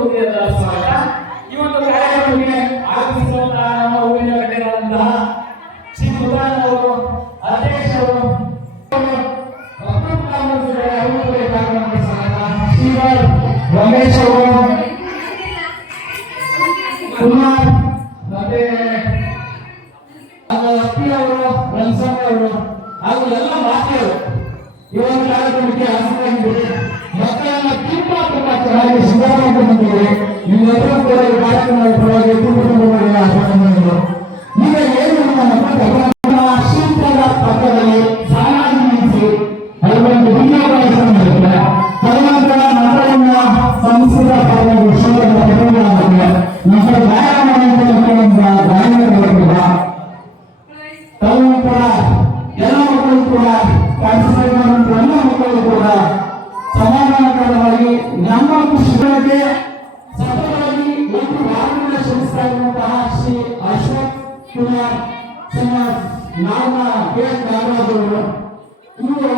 ಹೃದಯದ ಸ್ವಾಗತ. ಈ ಒಂದು ಕಾರ್ಯಕ್ರಮಕ್ಕೆ ಆಗಮಿಸಿರುವಂತಹ ನಮ್ಮ ಊರಿನ ಗಣ್ಯರಾದಂತಹ ಶ್ರೀ ಮುದ್ದಾನ್ ಅವರು, ಅಧ್ಯಕ್ಷರು ರಮೇಶ್ ಅವರು, ಕುಮಾರ್ ಮತ್ತೆ ಅಪ್ಪಿ ಅವರು, ರಂಗಸ್ವಾಮಿ ಅವರು ಹಾಗೂ ಎಲ್ಲ ಮಾತೆಯರು ಈ ಒಂದು ಕಾರ್ಯಕ್ರಮಕ್ಕೆ ಆಸಕ್ತರಾಗಿದ್ದಾರೆ. ಮಕ್ಕಳನ್ನ ತುಂಬಾ ಚೆನ್ನಾಗಿ ಸುಧಾರಣೆ ಬಂದಿದೆ. ನೀವೆಲ್ಲರೂ ಕೂಡ ಈ ಕಾರ್ಯಕ್ರಮದ ಪರವಾಗಿ ಕುಟುಂಬಗಳಿಗೆ ಆಶೀರ್ವಾದಗಳು. ಈಗ ಏನು ನಮ್ಮ ಶಿಲ್ಪದ ಪಕ್ಕದಲ್ಲಿ ಸಾಲಾಗಿ ನಿಲ್ಲಿಸಿ ಅದೊಂದು ವಿದ್ಯಾಭ್ಯಾಸ ಮಾಡಿದ್ದಾರೆ. ಭಗವಂತನ ಮಕ್ಕಳನ್ನ ಸಂಸ್ಕೃತ ನಮ್ಮ ವ್ಯಾಯಾಮ ತಾವು ಕೂಡ ಎಲ್ಲ ಮಕ್ಕಳು ಕೂಡ ಪಾರ್ಟಿಸಿಪೇಟ್ ಮಾಡುವಂತ ಎಲ್ಲ ಮಕ್ಕಳು ಕೂಡ ಸಮಾಧಾನಕರವಾಗಿ ನಮ್ಮ ಖುಷಿಗಳಿಗೆ ಸಫಲವಾಗಿ ಒಂದು ವಾರದಿಂದ ಶ್ರಮಿಸ್ತಾ ಇರುವಂತಹ ಶ್ರೀ ಅಶೋಕ್ ಕುಮಾರ್ ನಾಗರಾಜ್ ಅವರು ಇವರು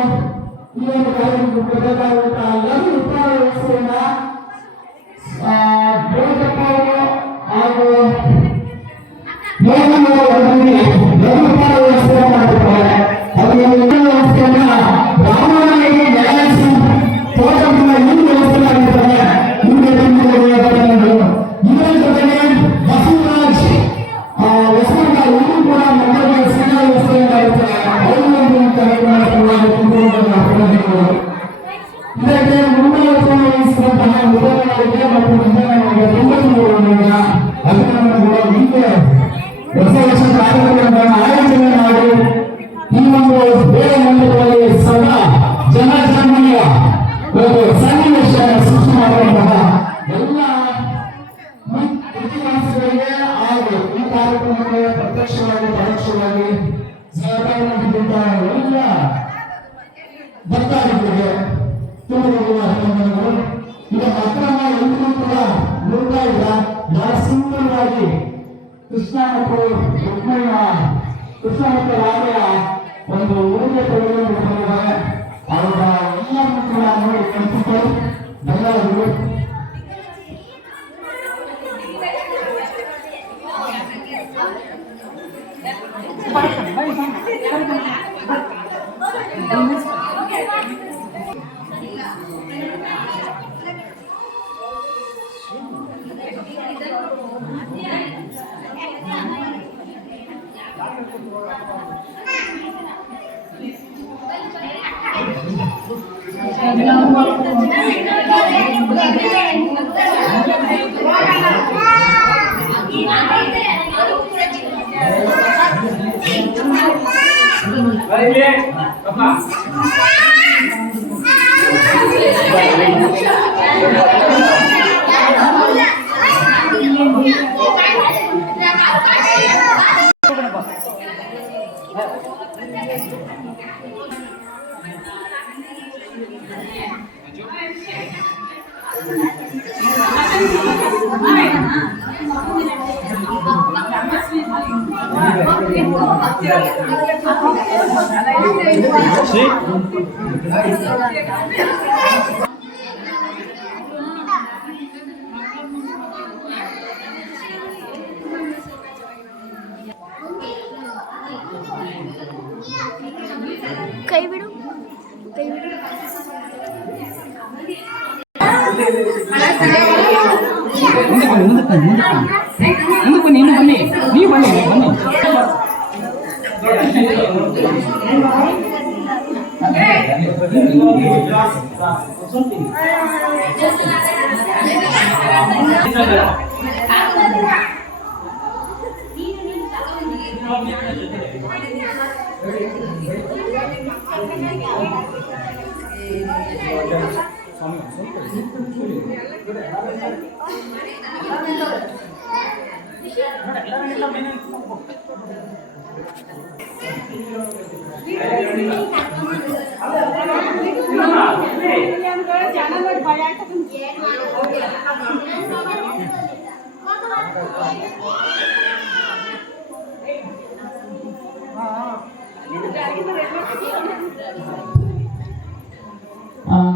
ಈ ಒಂದು ಕಾರ್ಯಕ್ರಮಕ್ಕೆ ಬೇಕಾಗುವಂತಹ ಎಲ್ಲ ಉತ್ತರ ವ್ಯವಸ್ಥೆಯನ್ನ ದೇವದಪ್ಪ ಅವರು ಹಾಗೂ ವ್ಯವಸ್ಥೆ ಮಾಡಿರ್ತಾರೆ. ಅದು ವ್ಯವಸ್ಥೆಯನ್ನ ರಾಮನಿಗೆ ನ್ಯಾಯಿಸಿ ತೋಟದಿಂದ ಇನ್ನೂ ವ್ಯವಸ್ಥೆ ಮಾಡಿರ್ತಾರೆ. ಇದರ ಜೊತೆಗೆ ಬಸವರಾಜ್ ಇವರು ಕೂಡ ಮಕ್ಕಳಿಗೆ ಸೇನಾ ವ್ಯವಸ್ಥೆಯನ್ನು ಮಾಡಿರ್ತಾರೆ. ಅವರು ಇದಕ್ಕೆ ಮುಂಬೈ ವಹಿಸಿದಂತಹ ಉದ್ಯೋಗಗಳಿಗೆ ಮತ್ತು ಅಭಿನಂದನೆಗಳು. ಹಿಂದೆ ಹೊಸ ವರ್ಷ ಕಾರ್ಯಕ್ರಮಗಳನ್ನು ಆಯೋಜನೆ ಮಾಡಿ ಈ ಒಂದು ಬೇರೆ ಮಂದಿರದಲ್ಲಿ ಸದಾ ಜನಸಾಮಾನ್ಯ ಒಂದು ಸನ್ನಿವೇಶ ಸೃಷ್ಟಿ ಮಾಡುವಂತಹ ಎಲ್ಲ ಇತಿಹಾಸಗಳಿಗೆ ಹಾಗೂ ಈ ಕಾರ್ಯಕ್ರಮಕ್ಕೆ ಪ್ರತ್ಯಕ್ಷವಾಗಿ ಪರೋಕ್ಷವಾಗಿ ಸಹಕಾರ ನೀಡಿದಂತಹ ಎಲ್ಲ ಭಕ್ತಾದಿಗಳಿಗೆ ತುಂಬ ಅಭಿನಂದನೆಗಳು. ಈಗ ಅಕ್ರಮ ಎಲ್ಲರೂ ಕೂಡ ನೋಡ್ತಾ ಇಲ್ಲ. ಬಹಳ ಸುಂದರವಾಗಿ ಕೃಷ್ಣ ಮತ್ತು ರುಕ್ಮಯ್ಯ, ಕೃಷ್ಣ ಮತ್ತು ರಾಧೆಯ ಒಂದು ಉಡುಗೆ ತೊಡೆದುಕೊಂಡಿದ್ದಾರೆ. ಅವರ ಎಲ್ಲರನ್ನು ಕೂಡ ನೋಡಿ ಕಲಿಸಿದ್ದು ಧನ್ಯವಾದಗಳು. ಕೈ ಬಿಡು, ಕೈ ಬಿಡು. ಬನ್ನಿ ನೀವು ಬನ್ನಿ ಬನ್ನಿ.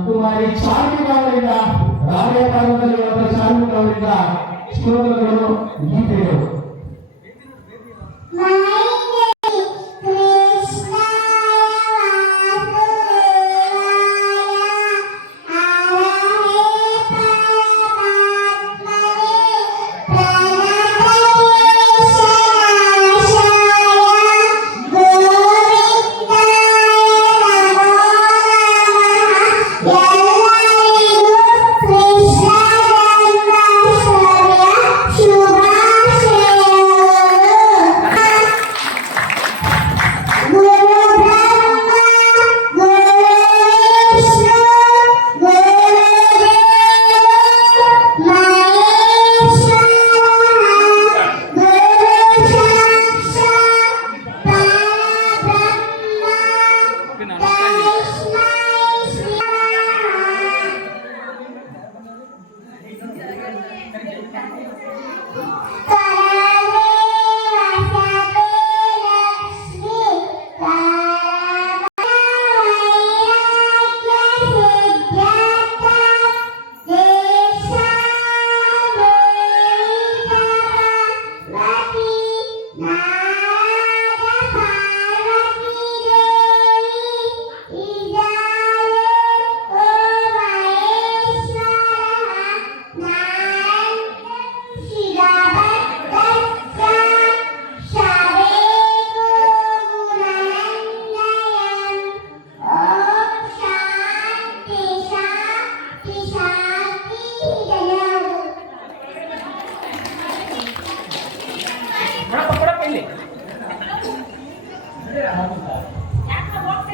तुम्हारी चालू राम कालದಲ್ಲಿ ಅವರಿಂದ ಶ್ಲೋಕಗಳು ಗೀತೆಗಳು.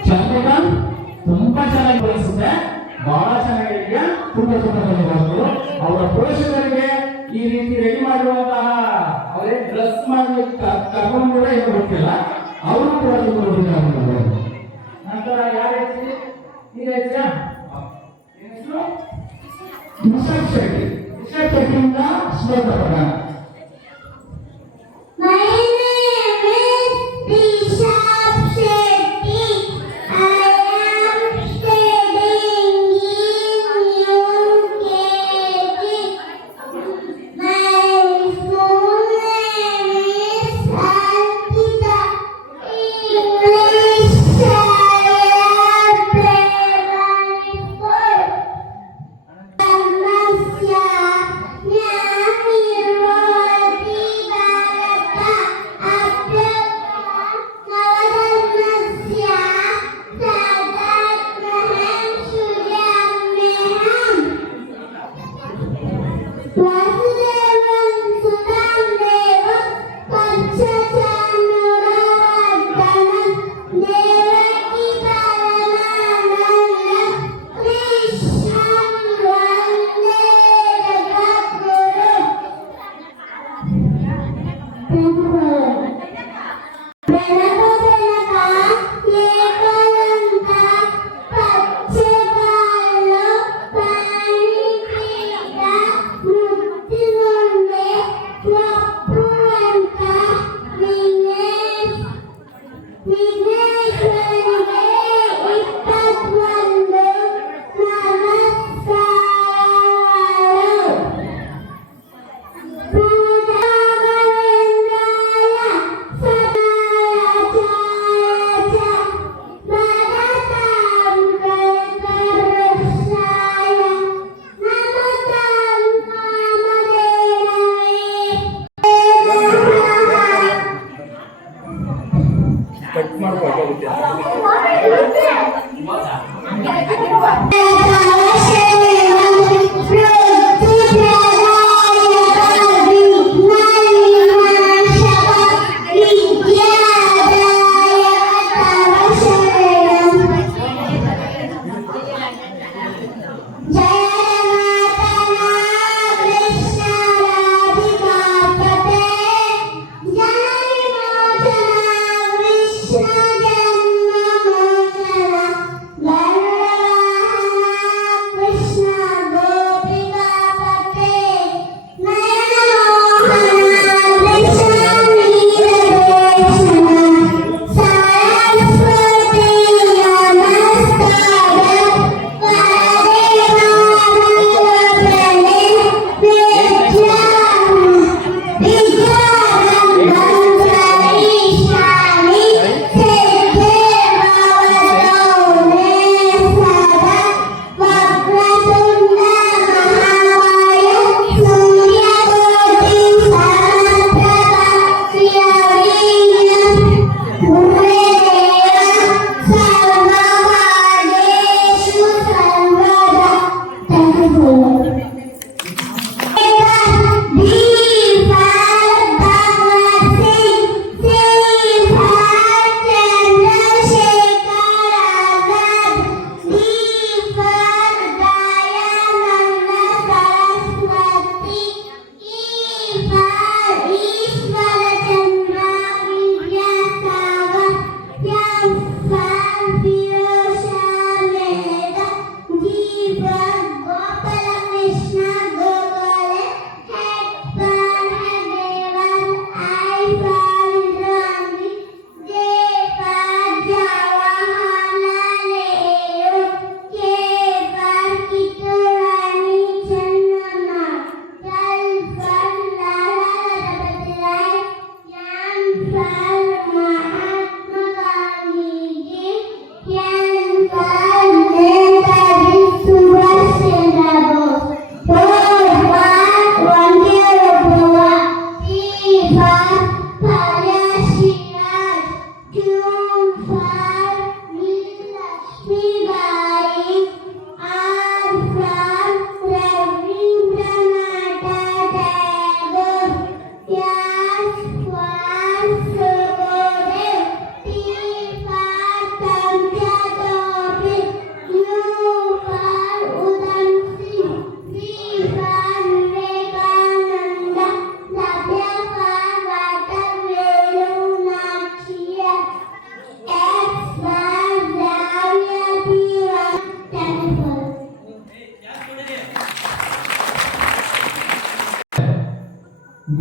ಚಂದ್ರನ ತುಂಬಾ ಚೆನ್ನಾಗಿ ಬೆಳೆಸುತ್ತೆ, ಬಹಳ ಚೆನ್ನಾಗಿ ತುಂಬಾ ಬಂದರು. ಅವರ ಪೋಷಕರಿಗೆ ಈ ರೀತಿ ರೆಡಿ ಮಾಡುವಂತಹ ಅವರೇ ಡ್ರೆಸ್ ಮಾಡಲಿಕ್ಕೆ ಕರ್ಕೊಂಡು ಕೂಡ ಏನು ಗೊತ್ತಿಲ್ಲ, ಅವರು ಕೂಡ ತುಂಬ ನಂತರ ಯಾರ ಹೆಸರು ಈಗ ಹೆಸರು ರಿಷಬ್ ಶೆಟ್ಟಿ. ರಿಷಬ್ ಶೆಟ್ಟಿಯಿಂದ ಶ್ಲೋಕ ಪ್ರಧಾನ. Yeah.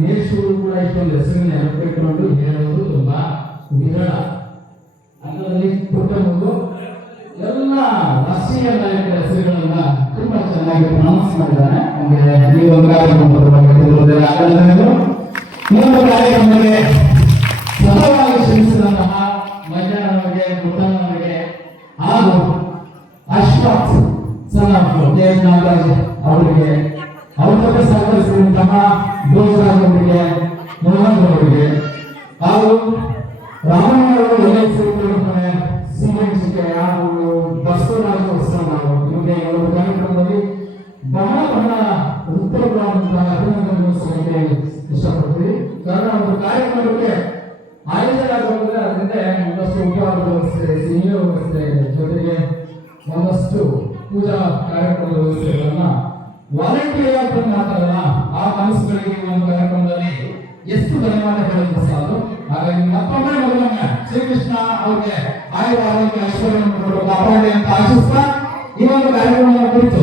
ಮೇಷೂರು ಕೂಡ ಇಷ್ಟೊಂದು ಹೆಸರಿನ ನೆನಪಿಟ್ಟುಕೊಂಡು ಹೇಳೋದು ತುಂಬಾ ವಿರಳ. ಅದರಲ್ಲಿ ಪುಟ್ಟ ಮಗು ಎಲ್ಲ ರಾಷ್ಟ್ರೀಯ ನಾಯಕರ ಹೆಸರುಗಳನ್ನ ತುಂಬಾ ಚೆನ್ನಾಗಿ ಪ್ರೊನೌನ್ಸ್ ಮಾಡಿದ್ದಾನೆ. ನಮಗೆ ಈ ಒಂದು ಕಾರ್ಯಕ್ರಮದಲ್ಲಿ ಸತತವಾಗಿ ಶ್ರಮಿಸಿದಂತಹ ಮಂಜಣ್ಣನವರಿಗೆ, ಪುಟ್ಟಣ್ಣನವರಿಗೆ ಹಾಗೂ ಅಶ್ವಥ್ ನಾಗರಾಜ್ ಅವರಿಗೆ, ಅವರ ಜೊತೆ ಸಹಕರಿಸಿದಂತಹ ಭೋಜರಾಜ್ ಅವರಿಗೆ, ಮೋಹನ್ ಅವರಿಗೆ ಹಾಗೂ ರಾಮಣ್ಣವರು ಒಳ್ಳೆಯ ಸಿಎಂಸಿಕೆ ಹಾಗೂ ಬಸವರಾಜ ಅವರು ನಿಮಗೆ ಅವರ ಕಾರ್ಯಕ್ರಮದಲ್ಲಿ ಬಹಳ ಬಹಳ ಉತ್ತರವಾದಂತಹ ಅಭಿನಂದನೆಯನ್ನು ಸಲ್ಲಿಸಲು ಇಷ್ಟಪಡ್ತೀವಿ. ಕಾರಣ ಒಂದು ಕಾರ್ಯಕ್ರಮಕ್ಕೆ ಆಯೋಜನೆಯಾಗುವುದರಿಂದ ಅದರಿಂದ ಒಂದಷ್ಟು ಊಟವಾದ ವ್ಯವಸ್ಥೆ, ಸಿಹಿಯ ವ್ಯವಸ್ಥೆ, ಜೊತೆಗೆ ಒಂದಷ್ಟು ಪೂಜಾ ಕಾರ್ಯಕ್ರಮದ ವ್ಯವಸ್ಥೆಗಳನ್ನ ವಾಲಂಟಿಯರ್ ಆಗಿ ಮಾತಾಡಲ್ಲ ಆ ಮನಸ್ಸುಗಳಿಗೆ ಒಂದು ಕಾರ್ಯಕ್ರಮದಲ್ಲಿ ಎಷ್ಟು ಧನ್ಯವಾದ ಹೇಳೋದು ಸಾಲು. ಹಾಗಾಗಿ ಮತ್ತೊಮ್ಮೆ ಮೊದಲೊಮ್ಮೆ ಶ್ರೀಕೃಷ್ಣ ಅವರಿಗೆ ಆಯುರ ಆರೋಗ್ಯ ಐಶ್ವರ್ಯವನ್ನು ಕಾಪಾಡಿ ಅಂತ ಆಶಿಸ್ತಾ ಈ ಒಂದು ಕಾರ್ಯಕ್ರಮದ ಕುರಿತು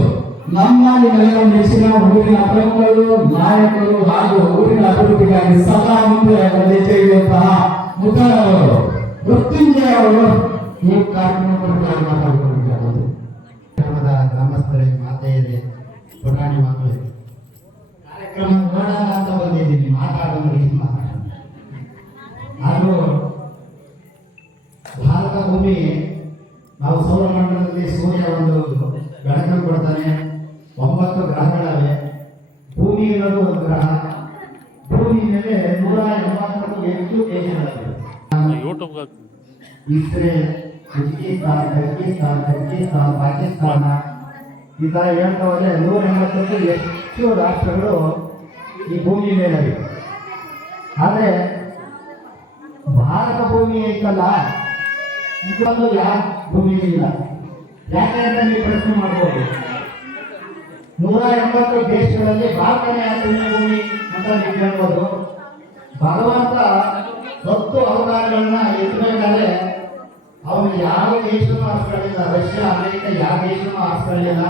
ನಮ್ಮ ನಿಮ್ಮೆಲ್ಲರ ನೆಚ್ಚಿನ ಊರಿನ ಪ್ರಮುಖರು, ನಾಯಕರು ಹಾಗೂ ಊರಿನ ಅಭಿವೃದ್ಧಿಗಾಗಿ ಸದಾ ಮುಂದೆ ಹೆಜ್ಜೆ ಇರುವಂತಹ ಮುಖಂಡರು ಮೃತ್ಯುಂಜಯ ಅವರು ಈ ಕಾರ್ಯಕ್ರಮ ಕುರಿತು ಮಾತಾಡಿಕೊಂಡಿದ್ದಾರೆ. ಗ್ರಾಮಸ್ಥರಿಗೆ ಮಾತೆಯರೇ, ಪುಟಾಣಿ ಮಕ್ಕಳಿಗೆ ಕಾರ್ಯಕ್ರಮ ನೋಡೋಣ ಅಂತ ಬಂದಿದ್ದೀನಿ, ಮಾತಾಡೋದ್ರಿಗೆ ಹಾಗೂ ಭಾರತ ಭೂಮಿ, ನಾವು ಸೌರಮಂಡಲದಲ್ಲಿ ಸೂರ್ಯ ಒಂದು ಬೆಳಕನ್ನು ಕೊಡ್ತಾನೆ. 9 ಗ್ರಹಗಳಿವೆ. ಭೂಮಿ ಇರೋದು ಒಂದು ಗ್ರಹ. ಭೂಮಿ ಮೇಲೆ 180ಕ್ಕೂ ಹೆಚ್ಚು ದೇಶಗಳಿವೆ. ಇಸ್ರೇಲ್, ಉಜ್ಬೇಕಿಸ್ತಾನ್, ಪಾಕಿಸ್ತಾನ ಈ ಥರ ಹೇಳ್ತಾ ಹೋದರೆ 180ಕ್ಕೂ ಹೆಚ್ಚು ರಾಷ್ಟ್ರಗಳು ಈ ಭೂಮಿ ಮೇಲಿವೆ. ಆದರೆ ಭಾರತ ಭೂಮಿ ಐತಲ್ಲ, ಇದೊಂದು ಯಾವ ಭೂಮಿ ಇಲ್ಲ. ಯಾಕೆ ಅಂತ ನೀವು ಪ್ರಶ್ನೆ ಮಾಡ್ಬೋದು. 180 ದೇಶಗಳಲ್ಲಿ ಭಾರತನೇ ಪುಣ್ಯ ಭೂಮಿ ಅಂತ ನೀವು ಹೇಳ್ಬೋದು. ಭಗವಂತ ಹೊತ್ತು ಅವತಾರಗಳನ್ನ ಎತ್ತಬೇಕಾದ್ರೆ ಅವನು ಯಾವ ದೇಶನೂ ಆರಿಸ್ಕೊಳ್ಳಿಲ್ಲ. ರಷ್ಯಾ, ಅಮೆರಿಕ ಯಾವ ದೇಶನೂ ಆರಿಸ್ಕೊಳ್ಳಿಲ್ಲ.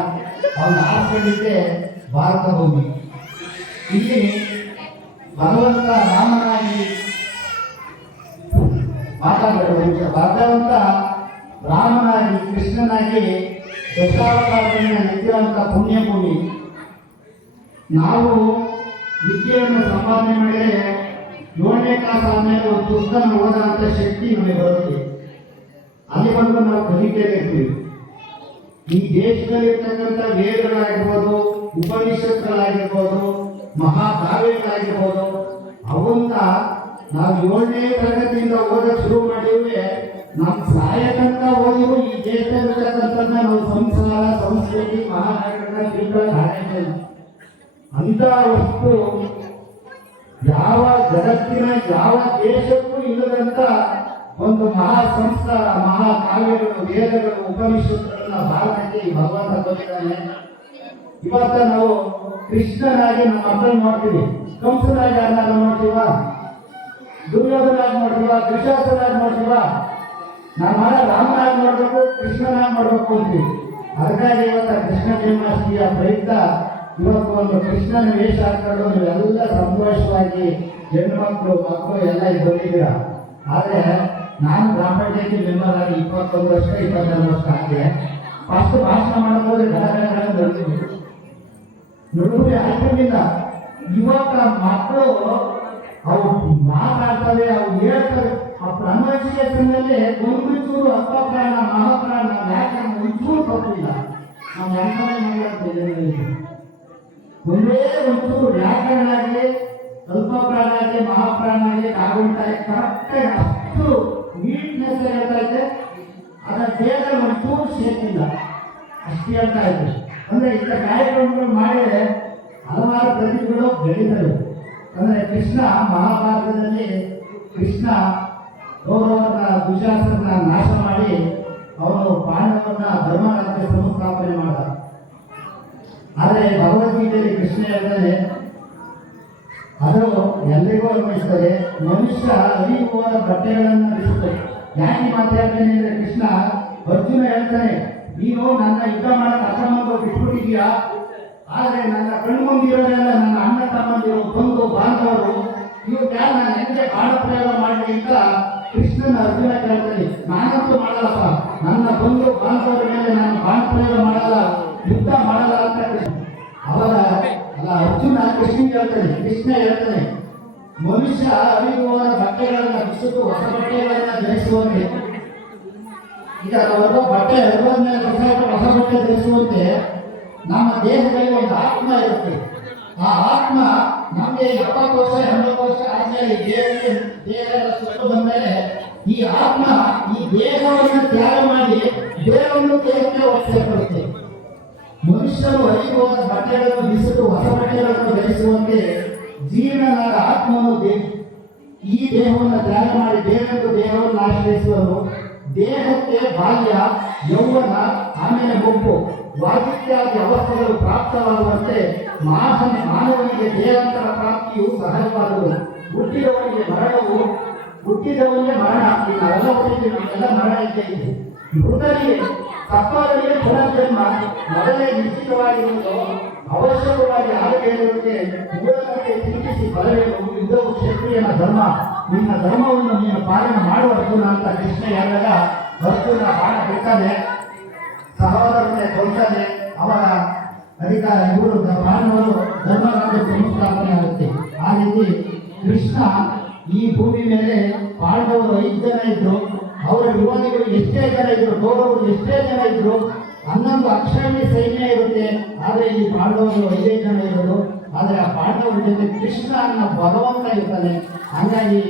ಅವನು ಆರಿಸ್ಕೊಂಡಿದ್ದೆ ಭಾರತ ಭೂಮಿ. ಇಲ್ಲಿ ಭಗವಂತ ರಾಮನಾಗಿ ಭಗವಂತ ರಾಮನಾಗಿ, ಕೃಷ್ಣನಾಗಿ ದಶಾವತಾರಗಳನ್ನ ಎತ್ತಿರುವಂಥ ಪುಣ್ಯ ಭೂಮಿ. ನಾವು ವಿದ್ಯೆಯನ್ನು ಸಂಪಾದನೆ ಮಾಡಿದರೆ 7ನೇ ಕ್ಲಾಸ್ ಆದ್ಮೇಲೆ ಒಂದು ಪುಸ್ತಕ ಓದೋಂಥ ಶಕ್ತಿ ನಮಗೆ ಬರುತ್ತೆ. ಅಲ್ಲಿವರೆಗೂ ನಾವು ಕಲಿತೇವೆ. ಈ ದೇಶದಲ್ಲಿರ್ತಕ್ಕಂಥ ವೇದಗಳಾಗಿರ್ಬೋದು, ಉಪನಿಷತ್ಗಳಾಗಿರ್ಬೋದು, ಮಹಾಕಾವ್ಯಗಳಾಗಿರ್ಬೋದು, ಅವನ್ನ ನಾವು 7ನೇ ತರಗತಿಯಿಂದ ಓದಕ್ಕೆ ಶುರು ಮಾಡಿದ್ರೆ ನಮ್ಮ ಸಾಯತಂಕ ಓದಿರು ಈ ದೇಶದಲ್ಲಿರ್ತಕ್ಕಂಥ ನಾವು ಸಂಸ್ಕಾರ, ಸಂಸ್ಕೃತಿ, ಮಹಾನಾಯಕರನ್ನ ತಿಳ್ಕೊಳ್ಳೋಕೆ ಅಂತ ವಸ್ತು ಯಾವ ಜಗತ್ತಿನ ಯಾವ ದೇಶಕ್ಕೂ ಇಲ್ಲದಂತ ಒಂದು ಮಹಾ ಸಂಸ್ಕಾರ, ಮಹಾಕಾವ್ಯಗಳು, ವೇದಗಳು, ಉಪನಿಷತ್ತುಗಳನ್ನ ಭಾರತಕ್ಕೆ ಈ ಭಗವಂತ ಬಂದಿದ್ದಾನೆ. ಇವತ್ತ ನಾವು ಕೃಷ್ಣನಾಗಿ ನಮ್ಮ ಮಕ್ಕಳು ನೋಡ್ತೀವಿ, ಕಂಸನಾಗಿ ಯಾರನ್ನಾಗ ನೋಡ್ತೀವ, ದುರ್ಯೋಧನಾಗಿ ನೋಡ್ತೀವ, ದುಶಾಸನಾಗಿ ನೋಡ್ತೀವ. ನಮ್ಮ ರಾಮನಾಗಿ ನೋಡ್ಬೇಕು, ಕೃಷ್ಣನಾಗಿ ನೋಡ್ಬೇಕು ಅಂತೀವಿ. ಅದಕ್ಕಾಗಿ ಇವತ್ತ ಕೃಷ್ಣ ಜನ್ಮಾಷ್ಟಮಿಯ ಪ್ರಯುಕ್ತ ಇವತ್ತು ಒಂದು ಕೃಷ್ಣನ ವೇಷ ಹಾಕೊಂಡು ನೀವೆಲ್ಲ ಸಂತೋಷವಾಗಿ ಹೆಣ್ಮಕ್ಳು, ಮಕ್ಕಳು ಎಲ್ಲ ಇಲ್ಲಿ ಬಂದಿದ್ದೀರ. ಆದರೆ ನಾನು ಗ್ರಾಮ ಪಂಚಾಯತಿ ಮೆಂಬರ್ ಆಗಿ 21 ವರ್ಷ 22 ವರ್ಷ ಆಗಿದೆ. ಫಸ್ಟ್ ಭಾಷಣ ಮಾಡೋದ್ರೆ ಗಡಗಡಗಳನ್ನು ಬರ್ತೀವಿ, ನುಡುಗರೆ ಹಾಕೊಂಡಿಲ್ಲ. ಇವತ್ತ ಮಕ್ಕಳು ಅವು ಮಾತಾಡ್ತವೆ, ಅವು ಹೇಳ್ತವೆ. ಆ ಪ್ರೊನೌನ್ಸಿಯೇಷನ್ನಲ್ಲಿ ಒಂದು ಚೂರು ಅಪ್ಪಪ್ರಾಣ, ಮಹಾಪ್ರಾಣ, ವ್ಯಾಕರಣ ಒಂಚೂರು ತಪ್ಪಿಲ್ಲ. ನಾವು ಒಂದೇ ಒಂಚೂರು ವ್ಯಾಕರಣ ಆಗಲಿ, ಸ್ವಲ್ಪ ಪ್ರಾಣ ಆಗಲಿ, ಮಹಾಪ್ರಾಣ ಆಗಲಿ, ಕಾಗುಂಟಾಗಿ ಕರೆಕ್ಟಾಗಿ ಅಷ್ಟು ನೀಟ್ನೆಸ್ ಹೇಳ್ತಾ ಇದೆ. ಅದರ ದೇಹ ಒಂಚೂರು ಸೇರಿಲ್ಲ, ಅಷ್ಟು ಹೇಳ್ತಾ ಇದ್ರು. ಅಂದರೆ ಇಂಥ ಕಾರ್ಯಕ್ರಮಗಳು ಮಾಡಿದರೆ ಹಲವಾರು ಪ್ರತಿಭೆಗಳು ಬೆಳೀತವೆ. ಅಂದರೆ ಕೃಷ್ಣ ಮಹಾಭಾರತದಲ್ಲಿ ಕೃಷ್ಣ ಕೌರವರನ್ನ, ದುಶಾಸನನ್ನ ನಾಶ ಮಾಡಿ ಅವನು ಪಾಂಡವರನ್ನ ಧರ್ಮರಾಜ್ಯ ಸಂಸ್ಥಾಪನೆ ಮಾಡಿದ. ಆದರೆ ಭಗವದ್ಗೀತೆಯಲ್ಲಿ ಕೃಷ್ಣ ಹೇಳ್ತಾನೆ, ಅದು ಎಲ್ರಿಗೂ ಅನ್ವಯಿಸ್ತದೆ. ಮನುಷ್ಯ ಅರಿಯುವ ಬಟ್ಟೆಗಳನ್ನು ಬಿಡಿಸುತ್ತದೆ. ಯಾಕೆ ಮಾತಾಡ್ತಾನೆ ಅಂದರೆ ಕೃಷ್ಣ ಅರ್ಜುನ ಹೇಳ್ತಾನೆ, ನೀನು ನನ್ನ ಯುದ್ಧ ಮಾಡಕ್ಕೆ ಅಕ್ರಮವಾಗಿ ಬಿಟ್ಬಿಟ್ಟಿದ್ಯಾ, ಆದ್ರೆ ನನ್ನ ಕಣ್ಮುಂದಿರೋರೆಲ್ಲ ನನ್ನ ಅಣ್ಣ ತಮ್ಮಂದಿರು ಬಂಧು ಬಾಂಧವರು ಇವ್ರಿಗೆ ನಾನು ಹೆಂಗೆ ಬಾಣ ಪ್ರಯೋಗ ಮಾಡಲಿ ಅಂತ ಕೃಷ್ಣನ ಅರ್ಜುನ ಕೇಳ್ತಾನೆ. ನಾನಂತೂ ಮಾಡಲ್ಲಪ್ಪ, ನನ್ನ ಬಂಧು ಬಾಂಧವರ ಮೇಲೆ ನಾನು ಬಾಣ ಪ್ರಯೋಗ ಮಾಡಲ್ಲ, ಯುದ್ಧ ಮಾಡಲ್ಲ ಅಂತ ಅವರ ಅಲ್ಲ ಅರ್ಜುನ ಕೃಷ್ಣ ಹೇಳ್ತಾನೆ. ಕೃಷ್ಣ ಹೇಳ್ತಾನೆ, ಮನುಷ್ಯ ಅರಿಯುವವರ ಬಟ್ಟೆಗಳನ್ನ ಬಿಸಿದು ಹೊಸ ಬಟ್ಟೆಗಳನ್ನ ಧರಿಸುವಂತೆ, ಈಗ ನಾವು ಬಟ್ಟೆ ಹರಿವಾದ್ಮೇಲೆ ಹೊಸ ಬಟ್ಟೆ ಧರಿಸುವಂತೆ ನಮ್ಮ ದೇಹದಲ್ಲಿ ಒಂದು ಆತ್ಮ ಇರುತ್ತೆ. ಆ ಆತ್ಮ ನಮಗೆ 70 ವರ್ಷ 80 ವರ್ಷ ಆದ್ಮೇಲೆ ದೇಹ ಸುಟ್ಟು ಬಂದ್ಮೇಲೆ ಈ ಆತ್ಮ ಈ ದೇಹವನ್ನು ತ್ಯಾಗ ಮಾಡಿ ದೇಹವನ್ನು ದೇಹಕ್ಕೆ ಒಪ್ಪಿಕೊಳ್ಳುತ್ತೆ. ಮನುಷ್ಯರು ಹರಿಯುವ ಬಟ್ಟೆಗಳನ್ನು ಬಿಸಿದು ಹೊಸ ಬಟ್ಟೆಗಳನ್ನು ಧರಿಸುವಂತೆ ಜೀವನದ ಆತ್ಮನು ಈ ದೇಹವನ್ನು ತ್ಯಾಗ ಮಾಡಿ ದೇಹವನ್ನು ಆಶ್ರಯಿಸುವರು. ದೇಹಕ್ಕೆ ಬಾಲ್ಯ, ಯೌವನ, ಆಮೇಲೆ ಮುಪ್ಪು, ವಾರ್ಧಕ್ಯಾದಿ ಅವಸ್ಥೆಗಳು ಪ್ರಾಪ್ತವಾಗುವಂತೆ ಮಾನವನಿಗೆ ದೇಹಾಂತರ ಪ್ರಾಪ್ತಿಯು ಸಹಜವಾದುದು. ಹುಟ್ಟಿದವನಿಗೆ ಮರಣ, ನಾವೆಲ್ಲ ಮರಣ ಇದ್ದೇವೆ. ಮೃತರಿಗೆ ಸತ್ತವರಿಗೆ ಪುನರ್ಜನ್ಮ ಮೊದಲೇ ನಿಶ್ಚಿತವಾಗಿರುವುದು ಅವಶ್ಯಕವಾಗಿ ಆಗಬೇಕಿರುವಂತೆ ಮೂಲಕ್ಕೆ ಚಿಂತಿಸಿ ಬರಬೇಕು. ಯುದ್ಧವು ಕ್ಷತ್ರಿಯನ ಧರ್ಮ, ನಿನ್ನ ಧರ್ಮವನ್ನು ನೀನು ಪಾಲನೆ ಮಾಡುವ ಅರ್ಜುನ ಅಂತ ಕೃಷ್ಣ ಹೇಳಿದಾಗ ಅರ್ಜುನ ಬಾಣ ಬಿಡ್ತಾನೆ, ಸಹೋದರನ್ನೇ ಕೊಲ್ತಾನೆ. ಅವರ ಅಧಿಕಾರ ಇವರು ಪ್ರಾಣವರು ಧರ್ಮರಾಜ್ಯ ಸಂಸ್ಥಾಪನೆ ಆಗುತ್ತೆ. ಆ ರೀತಿ ಕೃಷ್ಣ ಈ ಭೂಮಿ ಮೇಲೆ ಪಾಂಡವರು 5 ಜನ ಇದ್ರು, ಅವರ ವಿರೋಧಿಗಳು ಎಷ್ಟೇ ಜನ ಇದ್ರು, ಕೌರವರು ಎಷ್ಟೇ ಜನ ಇದ್ರು, 11 ಅಕ್ಷರಣಿ ಸೈನ್ಯ ಇರುತ್ತೆ. ಆದರೆ ಈ ಪಾಂಡವರು 5 ಜನ ಇರೋದು. ಆದರೆ ಆ ಪಾಂಡವರ ಜೊತೆ ಕೃಷ್ಣ ಅನ್ನೋ ಭಗವಂತ ಇರ್ತಾನೆ. ಹಾಗಾಗಿ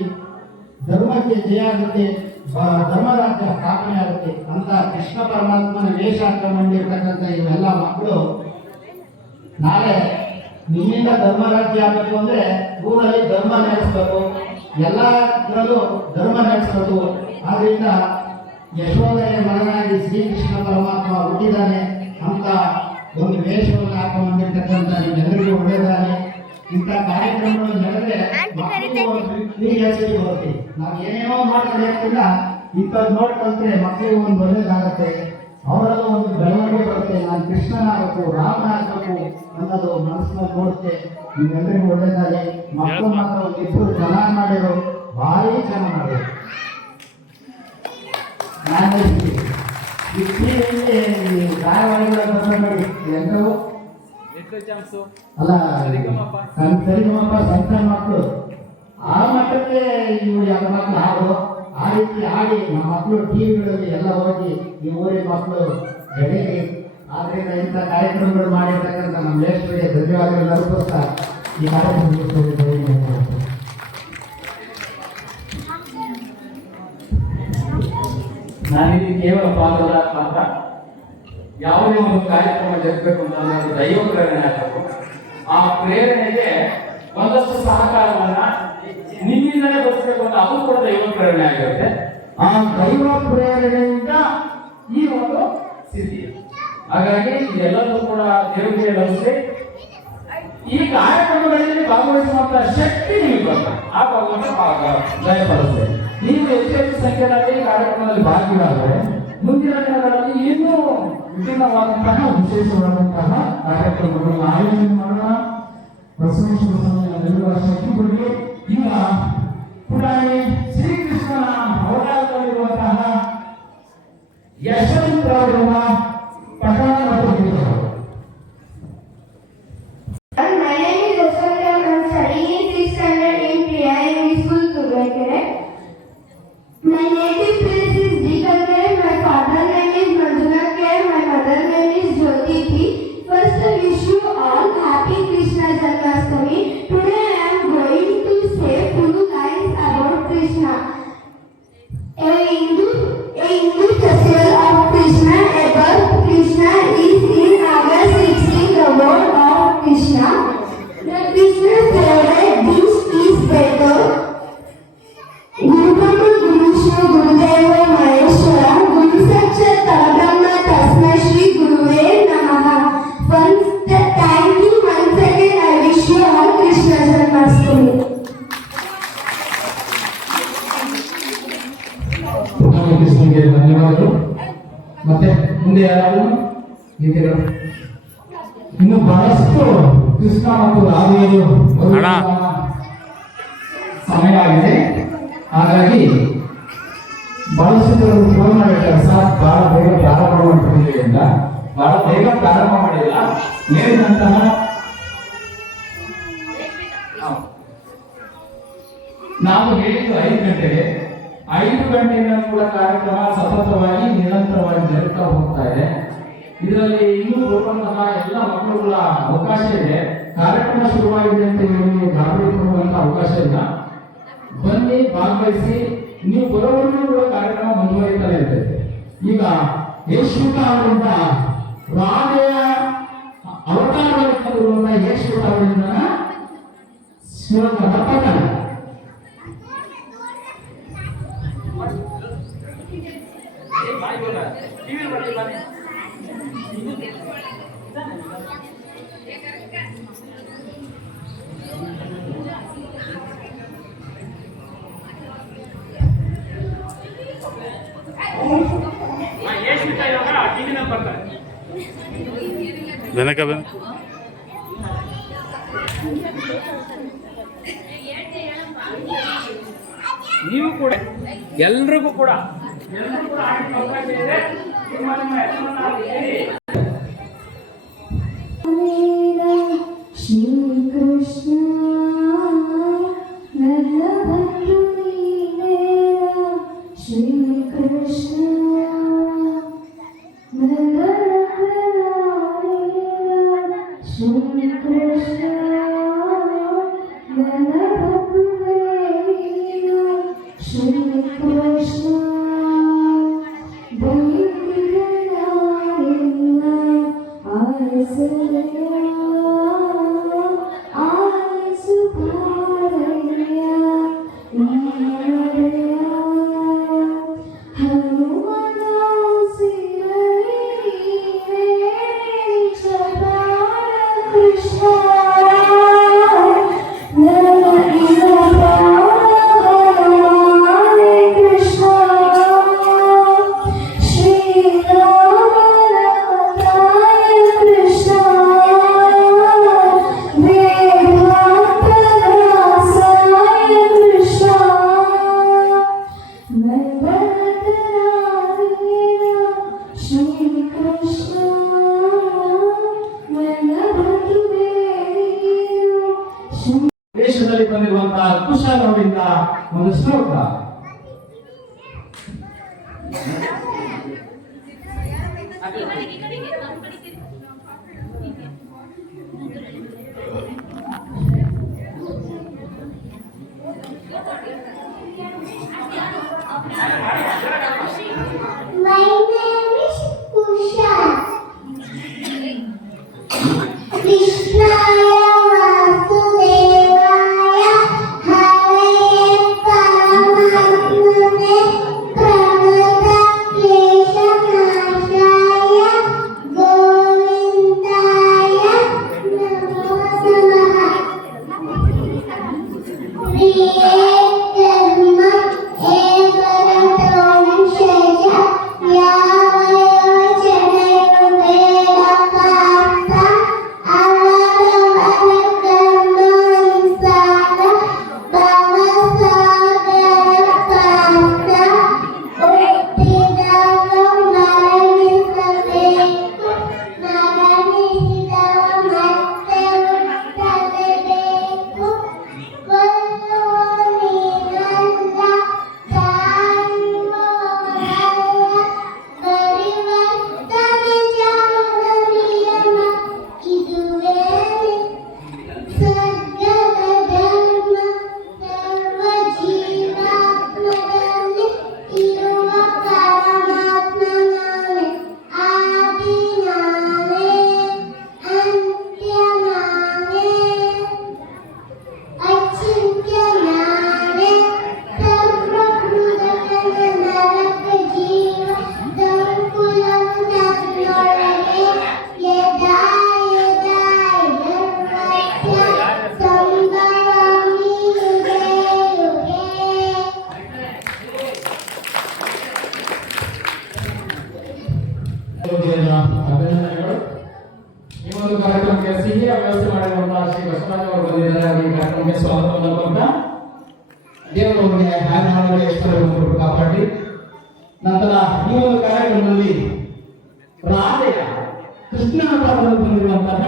ಧರ್ಮಕ್ಕೆ ಜಯ ಆಗುತ್ತೆ, ಧರ್ಮರಾಜ್ಯ ಸ್ಥಾಪನೆ ಆಗುತ್ತೆ ಅಂತ ಕೃಷ್ಣ ಪರಮಾತ್ಮನ ವೇಷ ಹಾಕೊಂಡಿರ್ತಕ್ಕಂಥ ಇವೆಲ್ಲ ಮಕ್ಕಳು ನಾಳೆ ನಿಮ್ಮಿಂದ ಧರ್ಮರಾಜ್ಯ ಆಗಬೇಕು ಅಂದ್ರೆ ಊರಲ್ಲಿ ಧರ್ಮ ನಡೆಸಬೇಕು, ಎಲ್ಲದರಲ್ಲೂ ಧರ್ಮ ನಡೆಸಬೇಕು. ಆದ್ರಿಂದ ಯಶೋಧೆಯ ಮಗನಾಗಿ ಶ್ರೀಕೃಷ್ಣ ಪರಮಾತ್ಮ ಹುಟ್ಟಿದ್ದಾನೆ ಅಂತ ಒಂದು ವೇಷವನ್ನು ಹಾಕೊಂಡಿರ್ತಕ್ಕಂಥ ನಿಮ್ಮೆಲ್ಲರಿಗೂ ಒಳ್ಳೆಯದಾನೆ. ಇಂಥ ಕಾರ್ಯಕ್ರಮಗಳು ನಡೆದ್ರೆ ಕ್ಯೂರಿಯಾಸಿಟಿ ಬರುತ್ತೆ. ನಾವು ಏನೇನೋ ಮಾಡ್ಕೊಂಡಿರ್ತಿಲ್ಲ, ಇಂಥದ್ದು ನೋಡ್ಕೊಂಡ್ರೆ ಮಕ್ಕಳಿಗೆ ಒಂದು ಒಳ್ಳೇದಾಗತ್ತೆ, ಅವರಲ್ಲೂ ಒಂದು ಬೆಳವಣಿಗೆ ಬರುತ್ತೆ. ನಾನು ಕೃಷ್ಣನಾಗಬೇಕು, ರಾಮನಾಗಬೇಕು ಅನ್ನೋದು ಮನಸ್ಸಿನಲ್ಲಿ ನೋಡುತ್ತೆ. ನಿಮ್ಮೆಲ್ಲರಿಗೂ ಒಳ್ಳೇದಾಗಿ. ಮಕ್ಕಳು ಮಾತ್ರ ಒಂದು 2 ಚೆನ್ನಾಗಿ ಮಾಡಿರೋ, ಭಾರಿ ಚೆನ್ನಾಗಿ ಮಾಡಿರೋ. ನಾನು ಧಾರಾವಾಹಿಗಳ ನೋಡಿ ಎಲ್ಲರೂ ಅಲ್ಲ ಸರಿಗಮಪ್ಪ ಸಣ್ಣ ಮಕ್ಕಳು ಆ ಮಟ್ಟಕ್ಕೆ ಇವು ಯಾವ ಮಕ್ಕಳು ಹಾಡು ಆ ರೀತಿ ಆಡಿ ನಮ್ಮ ಮಕ್ಕಳು ಟಿವಿಗಳಲ್ಲಿ ಎಲ್ಲ ಹೋಗಿ ಈ ಊರಿನ ಮಕ್ಕಳು ಬೆಳಗ್ಗೆ. ಆದ್ರಿಂದ ಇಂಥ ಕಾರ್ಯಕ್ರಮಗಳು ಮಾಡಿರ್ತಕ್ಕಂಥ ನಮ್ಮ ಲೇಖರಿಗೆ ಧನ್ಯವಾದಗಳು ಅರ್ಪಿಸ್ತಾ ಈ ಕಾರ್ಯಕ್ರಮ ನಾನಿಲ್ಲಿ ಕೇವಲ ಪಾಲ್ಗೊಳ್ಳ ಮಾತ್ರ. ಯಾವುದೇ ಒಂದು ಕಾರ್ಯಕ್ರಮ ಜರುಗಬೇಕು ಅಂತ ಅದು ದೈವ ಪ್ರೇರಣೆ ಆಗಬೇಕು. ಆ ಪ್ರೇರಣೆಗೆ ಒಂದಷ್ಟು ಸಹಕಾರವನ್ನ ನಿಮ್ಮಿಂದಲೇ ಬದುಕಬೇಕು ಅಂತ ಅದು ಕೂಡ ದೈವ ಪ್ರೇರಣೆ ಆಗಿರುತ್ತೆ. ಆ ದೈವ ಪ್ರೇರಣೆಯಿಂದ ಈ ಒಂದು ಸ್ಥಿತಿ. ಹಾಗಾಗಿ ಎಲ್ಲರೂ ಕೂಡ ದೇವರಿಗೆ ಲಭಿಸಿ ಈ ಕಾರ್ಯಕ್ರಮಗಳಲ್ಲಿ ಭಾಗವಹಿಸುವಂತ ಶಕ್ತಿ ನಿಮಗೆ ಬರ್ತದೆ. ಆ ಭಗವಂತ ದಯಪಾಲಿಸ್ತೇವೆ. ನೀವು ಹೆಚ್ಚು ಸಂಖ್ಯೆಯಲ್ಲಿ ಕಾರ್ಯಕ್ರಮದಲ್ಲಿ ಭಾಗಿಯಾದರೆ ಮುಂದಿನ ದಿನಗಳಲ್ಲಿ ಇನ್ನೂ ವಿಭಿನ್ನವಾದಂತಹ ವಿಶೇಷವಾದಂತಹ ಕಾರ್ಯಕ್ರಮಗಳನ್ನು ಆಯೋಜನೆ ಮಾಡೋಣ. ಬಸವೇಶ್ವರ ಸ್ವಾಮಿಯ ಶಕ್ತಿ ಕೊಡಿ. ಈಗ ಪುರಾಣಿ ಶ್ರೀಕೃಷ್ಣನ ಅವತಾರದಲ್ಲಿರುವಂತಹ ಯಶವಂತರವರ ಪಠಣ ಮತ್ತು ಗೀತೆಗಳು. My name is Yashwant. I am studying 6th standard in PIM school, Survekere. My native place is Dikalkere. My father name is Manjunath Kere. My mother name is Jyoti P. First, I wish you all happy Krishna Janmashtami. Today I am going to say few lines about Krishna. A Hindu festival of Krishna, a birth Krishna is in August 16, the word of Krishna. The Krishna's favorite dish is better. Gurukulu Gurushu Gurudeva Maheshwara Guru Sakshat Parabrahma Tasmai Shri Guruve Namaha. Thank you once again. I wish you all Krishna Janmashtami. ಕೃಷ್ಣನಿಗೆ ಧನ್ಯವಾದಗಳು. ಮತ್ತೆ ಮುಂದೆ ಯಾರು ಗೀತೆಗಳು ಇನ್ನು ಬಹಳಷ್ಟು ಕೃಷ್ಣ ಮತ್ತು ರಾಧೆಯರು ಬರುವ ಸಮಯ ಆಗಿದೆ. ಹಾಗಾಗಿ ಬಹಳಷ್ಟು ಜನರು ಫೋನ್ ಮಾಡಿರ್ತಾರೆ, ಸರ್ ಬಹಳ ಬೇಗ ಪ್ರಾರಂಭ ಮಾಡ್ತಿದ್ದೀವಿ ಅಂತ. ಬಹಳ ಬೇಗ ಪ್ರಾರಂಭ ಮಾಡಿಲ್ಲ. ಹೇಳಿದಂತಹ ನಾವು ಹೇಳಿದ್ದು 5 ಗಂಟೆಗೆ. 5 ಗಂಟೆಯಿಂದ ಕೂಡ ಕಾರ್ಯಕ್ರಮ ಸತತವಾಗಿ ನಿರಂತರವಾಗಿ ಜರುಗ್ತಾ ಹೋಗ್ತಾ ಇದೆ. ಇದರಲ್ಲಿ ಇನ್ನೂ ಬರುವಂತಹ ಎಲ್ಲ ಮಕ್ಕಳುಗಳ ಅವಕಾಶ ಇದೆ. ಕಾರ್ಯಕ್ರಮ ಶುರುವಾಗಿದೆ ಅಂತ ಹೇಳಿ ಗಾಬರಿ ಪಡುವಂತ ಅವಕಾಶ ಇಲ್ಲ. ಬನ್ನಿ, ಭಾಗವಹಿಸಿ. ನೀವು ಬರೋವರೆಗೂ ಕೂಡ ಕಾರ್ಯಕ್ರಮ ಮುಂದುವರಿತಾನೆ ಇರ್ತದೆ. ಈಗ ಯೇಸುತ ಅವರಿಂದ ರಾಧೆಯ ಅವತಾರವನ್ನು ಬರುವಂತಹ ಯೇಸುತ ಅವರಿಂದ ಶಿವನ ಪಠಣ. వెనక ನೀವು ಕೂಡ ಎಲ್ರಿಗೂ ಕೂಡ ಅವಕಾಶ ಇದೆ. ಶ್ರೀ ಕೃಷ್ಣ ನನ್ನ ಬಂಧು ನೀನೇನ, ಶ್ರೀ ಕೃಷ್ಣ ನನ್ನ ರಕ್ಷಣಾನೇನ, ಶ್ರೀ ಕೃಷ್ಣ ನನ್ನ ಬಂಧುವೇ ನೀನು, ಶ್ರೀ ಕೃಷ್ಣ ಬೈದಿರನಾನಿನ್ನ ಆಸರೆಯ ಆಸು ಭಾರಯ್ಯ ನೀನಡೆಯ ಹನುಮನ ಸಿರೈನೇ ಸದಾನ ಕೃಷ್ಣ ನನ್ನ ಇನಪಾನೆ ಕೃಷ್ಣ ಶ್ರೀರಾಮನ ಅವತಾರ ಕೃಷ್ಣ ವೇದಾಂತದ ದಾಸಾಯ ಕೃಷ್ಣ ನೈವತನಾದೀನ ಶ್ರೀ ಕೃಷ್ಣ ನನ್ನ ಬಂಧುವೇ ನೀನು, ಶ್ರೀ ದೇಶದಲ್ಲಿ ಬಂದಿರುವಂತಹ ಕುಶಾಲ್ ಅವರಿಂದ ಒಂದು ಶ್ಲೋಕ. My name is Kusha. Krishnaya Vasudevaya Hare Paramatmane Pranata Kleshanashaya Govindaya Namo Namaha. Priyatma Evaratvanshaya Yavayochanayumedapata Alavavaya ಕಾರ್ಯಕ್ರಮಕ್ಕೆ ಸಿಹಿಯ ವ್ಯವಸ್ಥೆ ಮಾಡಿರುವಂತಹ ಶ್ರೀ ಬಸವರಾಜ್ ಅವರು ಬಂದಿದ್ದಾರೆ. ಈ ಕಾರ್ಯಕ್ರಮಕ್ಕೆ ಸ್ವಾಗತವನ್ನು ಕೊಡ್ತಾ ದೇವರವರಿಗೆ ಹಾಗೆ ಹೆಸರನ್ನು ಕಾಪಾಡಿ. ನಂತರ ಈ ಒಂದು ಕಾರ್ಯಕ್ರಮದಲ್ಲಿ ರಾಧೆಯ ಕೃಷ್ಣನ ಪಾತ್ರದಲ್ಲಿ ಬಂದಿರುವಂತಹ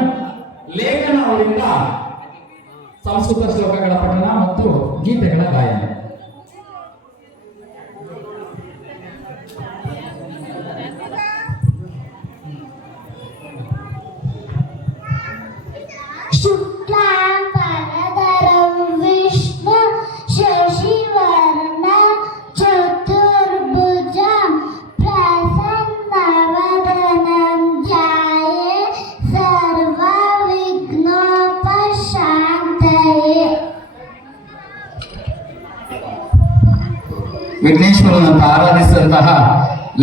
ಲೇಖನ ಅವರಿಂದ ಸಂಸ್ಕೃತ ಶ್ಲೋಕಗಳ ಪಠಣ ಮತ್ತು ಗೀತೆಗಳ ಗಾಯನ. शुक्लांबरधरं विष्णु शशिवर्णं चतुर्भुजं प्रसन्नवदनं ध्याये सर्वविघ्नोपशान्तये. ವಿಘ್ನೇಶ್ವರನಂತ ಆರಾಧಿಸಿದಂತಹ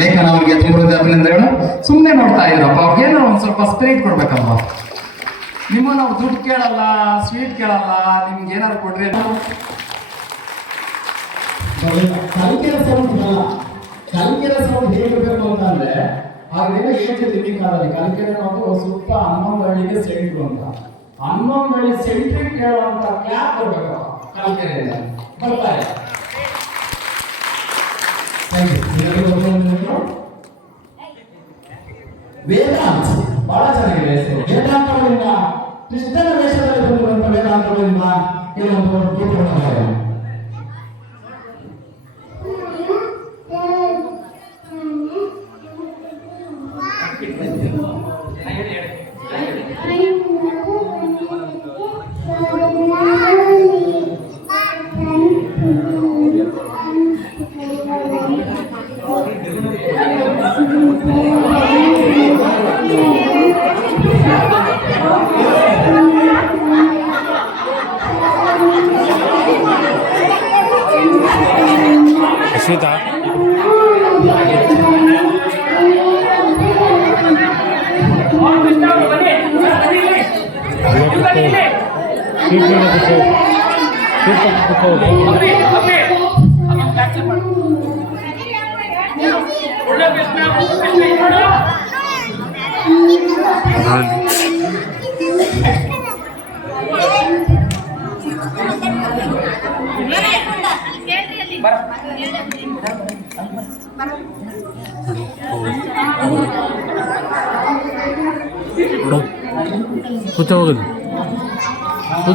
ಲೇಖನ ಅವರಿಗೆ ತುಂಬ ಅಭಿನಂದನೆಗಳು. ಸುಮ್ಮನೆ ನೋಡ್ತಾ ಇದ್ರಪ್ಪ, ಅವ್ರಿಗೇನೋ ಒಂದು ಸ್ವಲ್ಪ ಸ್ಪಿರಿಟ್ ಕೊಡ್ಬೇಕಲ್ವ. ನಿಮ್ಮ ನಾವು ದುಡ್ಡು ಕೇಳಲ್ಲ, ಸ್ವೀಟ್ ಕೇಳಲ್ಲ, ನಿಮ್ಗೆ ಏನಾದ್ರು ಕೊಡ್ರಿ. ಕಲಿಕೆಯ ಸೌಂಡ್ ಹೇಗಿರ್ಬೇಕು ಅಂತಂದ್ರೆ ಆಗೇನೋ ಹೇಳ್ತಿದ್ವಿ ಈ ಕಾಲದಲ್ಲಿ ಕಲಿಕೆರೆ ನಾವು ಸುತ್ತ 11 ಹಳ್ಳಿಗೆ ಸೆಂಟ್ರು ಅಂತ. 11 ಹಳ್ಳಿ ಸೆಂಟ್ರಿಗೆ ಕೇಳುವಂತ ಕ್ಲಾಪ್ ಕೊಡ್ಬೇಕು ಕಲಿಕೆರೆಯಿಂದ ಬರ್ತಾರೆ. ವೇದಾಂತ ಬಹಳ ಚೆನ್ನಾಗಿದೆ ಹೆಸರು. ವೇದಾಂತಗಳಿಂದ ಕೃಷ್ಣನ ವೇಷದಲ್ಲಿ ಬಂದಿರುವಂತ ವೇದಾಂತಗಳಿಂದ ಕೆಲವೊಂದು ಗೀತೆಗಳನ್ನು ಶ್ವೇತಾ ಕೂತ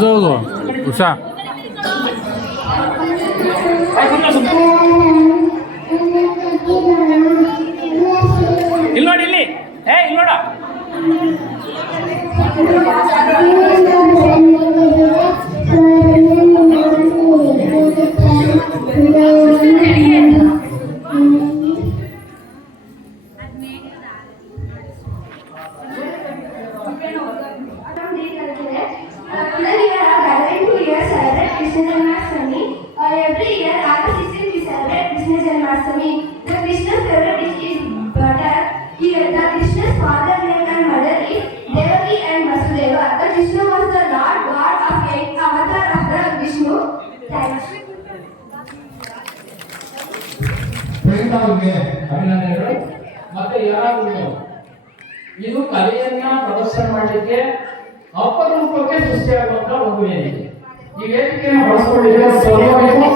ಹೋಗುದು ಉಷಾ ಇಲ್ಲಿ ನೋಡಿ, ಇಲ್ಲಿ ಇಲ್ಲಿ ನೋಡ. Every year, August 16 we celebrate Krishna Janmashtami. The Krishna's favorite dish is butter. Here, the Krishna's father name and mother is Devaki and Vasudeva. The Krishna was the Lord God of 8 avatar of the Vishnu. Thanks. ಅವ್ರಿಗೆ ಅಭಿನಂದನೆಗಳು. ಮತ್ತೆ ಯಾರಾದ್ರು ಇದು ಕಲೆಯನ್ನ ಪ್ರದರ್ಶನ ಮಾಡಲಿಕ್ಕೆ ಅಪರೂಪಕ್ಕೆ ಸೃಷ್ಟಿಯಾಗುವಂತ ಒಂದು ವೇದಿಕೆ. ಈ ವೇದಿಕೆಯನ್ನು ಬಳಸಿಕೊಂಡಿರುವ ಸರ್ವರಿಗೂ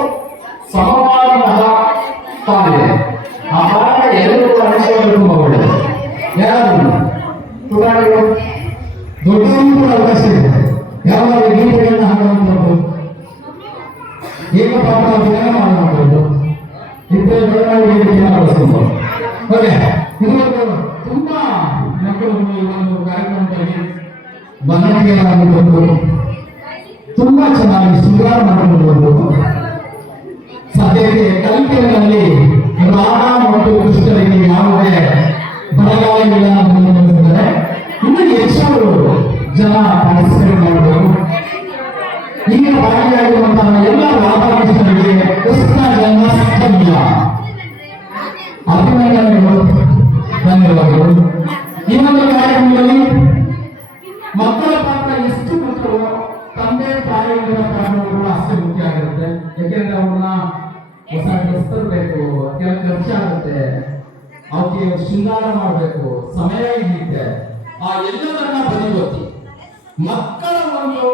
ಸಮವಾದ ಪಾಲಿದೆ. ಆ ಪಾಠ ಎಲ್ಲರೂ ಅನುಸರಿಸಲು ತುಂಬ ಒಳ್ಳೆಯದು. ಯಾರಾದ್ರು ಉದಾಹರಣೆಗಳು ದೊಡ್ಡ ಅವಕಾಶ ಇದೆ. ಯಾವಾಗ ಗೀತೆಗಳನ್ನ ಹಾಕುವಂಥದ್ದು, ಏಕ ಪಾಠ ಅಭಿನಯ ಮಾಡುವಂಥದ್ದು, ಇಬ್ಬರು ವೇದಿಕೆಯನ್ನು ಬಳಸಬಹುದು. ಓಕೆ, ಇದೊಂದು ತುಂಬಾ ಮಕ್ಕಳು ಈ ಒಂದು ಕಾರ್ಯಕ್ರಮದಲ್ಲಿ ಬರವಣಿಗೆಯಾಗುವುದು ತುಂಬಾ ಚೆನ್ನಾಗಿ ಶೃಂಗಾರ ಮಾಡಿಕೊಳ್ಳಬಹುದು. ಸದ್ಯಕ್ಕೆ ಕಲಿಕೆಗಳಲ್ಲಿ ರಾಧಾ ಮತ್ತು ಕೃಷ್ಣರಿಗೆ ಯಾವುದೇ ಬದಲಾವಣೆಗಳ ಮುಂದುವರೆಸಿದರೆ ಇನ್ನು ಹೆಚ್ಚು ಜನ ಪಾರ್ಟಿಸಿಪೇಟ್ ಮಾಡಬಹುದು. ಈಗ ಭಾಗಿಯಾಗಿರುವಂತಹ ಎಲ್ಲ ರಾಧಾಕೃಷ್ಣರಿಗೆ ಕೃಷ್ಣ ಜನ್ಮಾಷ್ಟಮಿಯ ಅಭಿನಂದನೆಗಳು, ಧನ್ಯವಾದಗಳು. ಈ ಒಂದು ಕಾರ್ಯಕ್ರಮದಲ್ಲಿ ಮಕ್ಕಳ ಪಾತ್ರ ಎಷ್ಟು ಮುಖ್ಯವೋ ತಂದೆ ತಾಯಿಗಳ ಪಾತ್ರ ಕೂಡ ಅಷ್ಟೇ ಮುಖ್ಯ ಆಗಿರುತ್ತೆ. ಯಾಕೆಂದ್ರೆ ಅವ್ರನ್ನ ಹೊಸ ಡ್ರೆಸ್ ತರಬೇಕು, ಕೆಲವು ಖರ್ಚಾಗುತ್ತೆ, ಅವಕ್ಕೆ ಶೃಂಗಾರ ಮಾಡಬೇಕು, ಸಮಯ ಹಿಡಿಯುತ್ತೆ. ಆ ಎಲ್ಲದನ್ನ ಬದಿಗೊತ್ತಿ ಮಕ್ಕಳ ಒಂದು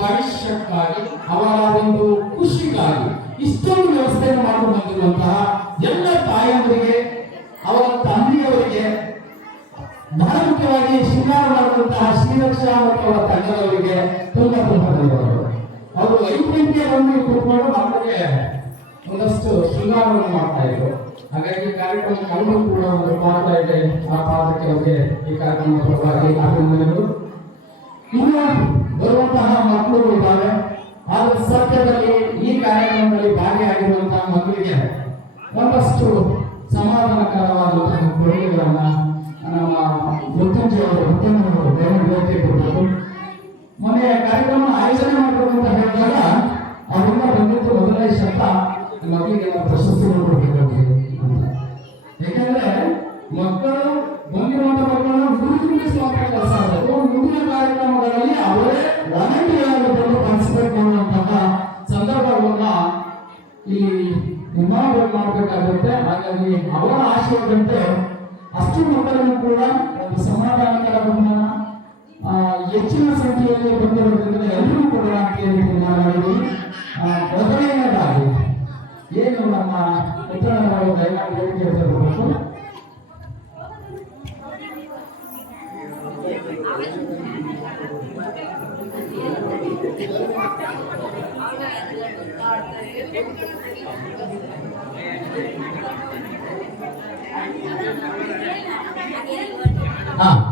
ಭವಿಷ್ಯಕ್ಕಾಗಿ ಅವರ ಒಂದು ಖುಷಿಗಾಗಿ ಇಷ್ಟೊಂದು ವ್ಯವಸ್ಥೆಯನ್ನು ಮಾಡಿಕೊಂಡು ಬಂದಿರುವಂತಹ ಎಲ್ಲ ತಾಯಂದರಿಗೆ ಅವರ ತಂದೆಯವರಿಗೆ ಬಹಳ ಮುಖ್ಯವಾಗಿ ಶೃಂಗಾರ ಮಾಡುವಂತಹ ಶ್ರೀರಕ್ಷಾ ಮತ್ತು ಅವರ ತಂಡದವರಿಗೆ ತುಂಬಾ ಧನ್ಯವಾದಗಳು. ಅವರು 5 ಗಂಟೆಗೆ ಬಂದು ಕೂತ್ಕೊಂಡು ಮಕ್ಕಳಿಗೆ ಒಂದಷ್ಟು ಶೃಂಗಾರವನ್ನು ಮಾಡ್ತಾ ಇದ್ರು. ಹಾಗಾಗಿ ಕಾರ್ಯಕ್ರಮ ಎಲ್ಲರೂ ಕೂಡ ಒಂದು ಪಾಠ ಇದೆ. ಆ ಪಾಠಕ್ಕೆ ಅವರಿಗೆ ಈ ಕಾರ್ಯಕ್ರಮದ ಪರವಾಗಿ ಅಭಿನಂದನೆಗಳು. ಇನ್ನು ಬರುವಂತಹ ಮಕ್ಕಳು ಇದ್ದಾರೆ. ಆದ್ರೆ ಸತ್ಯದಲ್ಲಿ ಈ ಕಾರ್ಯಕ್ರಮದಲ್ಲಿ ಭಾಗಿಯಾಗಿರುವಂತಹ ಮಕ್ಕಳಿಗೆ ಒಂದಷ್ಟು ಸಮಾಧಾನಕರವಾದಂತಹ ಕೊಡುಗೆಗಳನ್ನ ನಮ್ಮ ಮೃತ್ಯುಂಜಯ ಅವರು ಕೊಡಬೇಕು. ಮೊನ್ನೆ ಕಾರ್ಯಕ್ರಮ ಆಯೋಜನೆ ಮಾಡಬೇಕು ಅಂತ ಹೇಳಿದಾಗ ಅವರಿಂದ ಬಂದಿದ್ದು ಮೊದಲನೇ ಶಬ್ದ ಮಕ್ಕಳಿಗೆ ಪ್ರಶಸ್ತಿಗಳು ಕೊಡಬೇಕು. ಯಾಕಂದ್ರೆ ಮಕ್ಕಳು ಬಂದಿರುವಂತಹ ಮಕ್ಕಳನ್ನು ಗುರುತಿಸುವಂತ ಕೆಲಸ ಆಗಬೇಕು. ಮುಂದಿನ ಕಾರ್ಯಕ್ರಮಗಳಲ್ಲಿ ಅವರೇ ವಾಲಂಟಿಯರ್ ಬಂದು ಪಾರ್ಟಿಸಿಪೇಟ್ ಮಾಡುವಂತಹ ಸಂದರ್ಭಗಳನ್ನ ಇಲ್ಲಿ ನಿರ್ಮಾಣ ಮಾಡಬೇಕಾಗುತ್ತೆ. ಹಾಗಾಗಿ ಅವರ ಆಶಯದಂತೆ ಅಷ್ಟು ಮಕ್ಕಳನ್ನು ಕೂಡ ಒಂದು ಸಮಾಧಾನಕರ ಬಂಧನ ಹೆಚ್ಚಿನ ಸಂಖ್ಯೆಯಲ್ಲಿ ಬಂದಿರೋದ್ರಿಂದ ಎಲ್ಲರೂ ಕೂಡ ಮಾತಾಡಿದ್ವಿ. ಮೊದಲನೇದಾಗಿ ಏನು ನಮ್ಮ ಉತ್ತರಗಳು ದಯಮಾಡಿ ಹೇಳಿಕೆ ಇರಬೇಕು.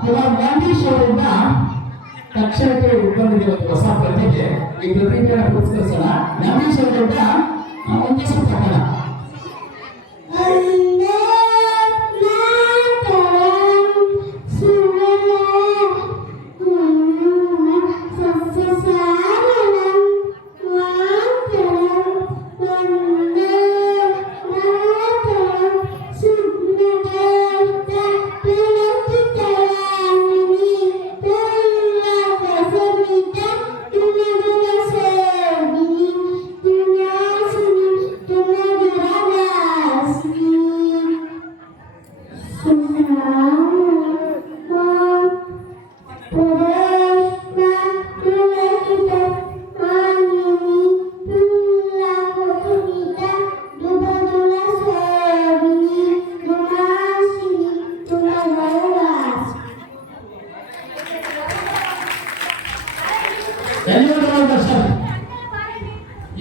ಇವಾಗ ಗಾಂಧೀಶ್ ಅವರಿಂದ ತಕ್ಷಣಕ್ಕೆ ಬಂದಿದೆ ಒಂದು ಹೊಸ ಪ್ರತಿಜ್ಞೆ. ಈ ಪ್ರತಿಜ್ಞೆಯನ್ನು ಪುರಸ್ಕರಿಸೋಣ. ಗಾಂಧೀಶ್ ಅವರಿಂದ ಒಂದಿಷ್ಟು ಕನ್ನಡ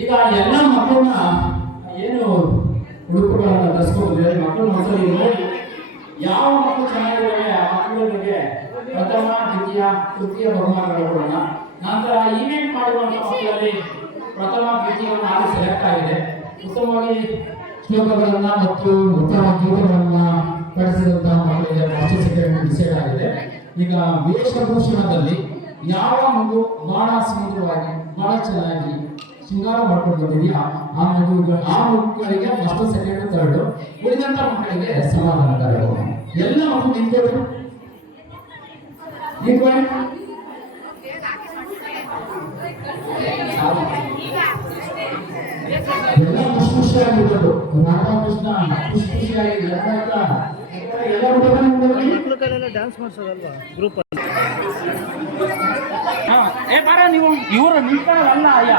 ಈಗ ಎಲ್ಲ ಮಕ್ಕಳನ್ನ ಏನು ಉಡುಪುಗಳನ್ನ ಧರಿಸ್ಕೊಂಡಿದ್ದಾರೆ ಮಕ್ಕಳು ಮಕ್ಕಳು ನೋಡಿ ಯಾವ ಮಕ್ಕಳು ಚೆನ್ನಾಗಿದ್ದಾವೆ ಆ ಮಕ್ಕಳ ಬಗ್ಗೆ ಪ್ರಥಮ ದ್ವಿತೀಯ ತೃತೀಯ ಬಹುಮಾನಗಳು ಕೊಡೋಣ. ನಂತರ ಈವೆಂಟ್ ಮಾಡುವಂತ ಮಕ್ಕಳಲ್ಲಿ ಪ್ರಥಮ ದ್ವಿತೀಯವನ್ನು ಆಗಿ ಸೆಲೆಕ್ಟ್ ಆಗಿದೆ. ಉತ್ತಮವಾಗಿ ಶ್ಲೋಕಗಳನ್ನ ಮತ್ತು ಉತ್ತಮ ಗೀತೆಗಳನ್ನ ಪಡಿಸಿದಂತಹ ಮಕ್ಕಳಿಗೆ ಫಸ್ಟ್ ಸೆಕೆಂಡ್ ಡಿಸೈಡ್ ಆಗಿದೆ. ಈಗ ವೇಷಭೂಷಣದಲ್ಲಿ ಯಾವ ಮಗು ಬಹಳ ಸುಂದರವಾಗಿ ಬಹಳ ಚೆನ್ನಾಗಿ ಶೃಂಗಾರ ಮಾಡ್ಕೊಂಡು ಬಂದಿದೆಯಾ ಆ ಮಗುಗಳಿಗೆ ಫಸ್ಟ್ ಸೆಕೆಂಡ್ ಥರ್ಡ್, ಉಳಿದಂತ ಮಕ್ಕಳಿಗೆ ಸಮಾಧಾನಕರ. ಎಲ್ಲ ಮಕ್ಕಳು ನಿಂತವರು ಎಲ್ಲ ಖುಷಿ ಖುಷಿಯಾಗಿರೋದು. ರಾಧಾಕೃಷ್ಣ ಖುಷಿ ಖುಷಿಯಾಗಿ ಎಲ್ಲ ಡ್ಯಾನ್ಸ್ ಮಾಡ್ಸೋದಲ್ವಾ ಗ್ರೂಪ್ ಅಲ್ಲಿ. ಏ ಬಾರ ನೀವು ಇವರು ನಿಂತಾರಲ್ಲ ಅಯ್ಯ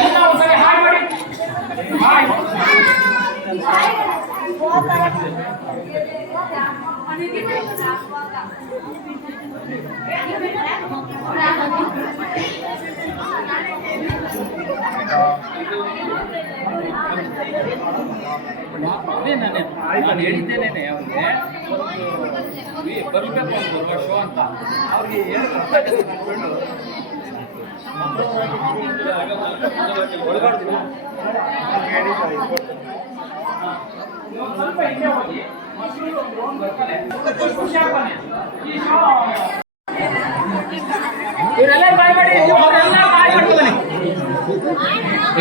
ಎಲ್ಲ ಒಂದ್ಸರಿ ಹಾಯ್ ಮಾಡಿ ಹಾಯ್. ನಾನು ಹೇಳಿದ್ದೇನೆ ಅವ್ರಿಗೆ ಬರಬೇಕು ಒಂದು ಶೋ ಅಂತ ಅವ್ರಿಗೆ ಸ್ವಲ್ಪ ಹಿಂದೆ ಹೋಗಿ ಇವರೆಲ್ಲ ಬಾಯ್ ಮಾಡಿ ಅವರೆಲ್ಲ ಬಾಯ್ ಮಾಡ್ಕೊಳ್ಳಿ.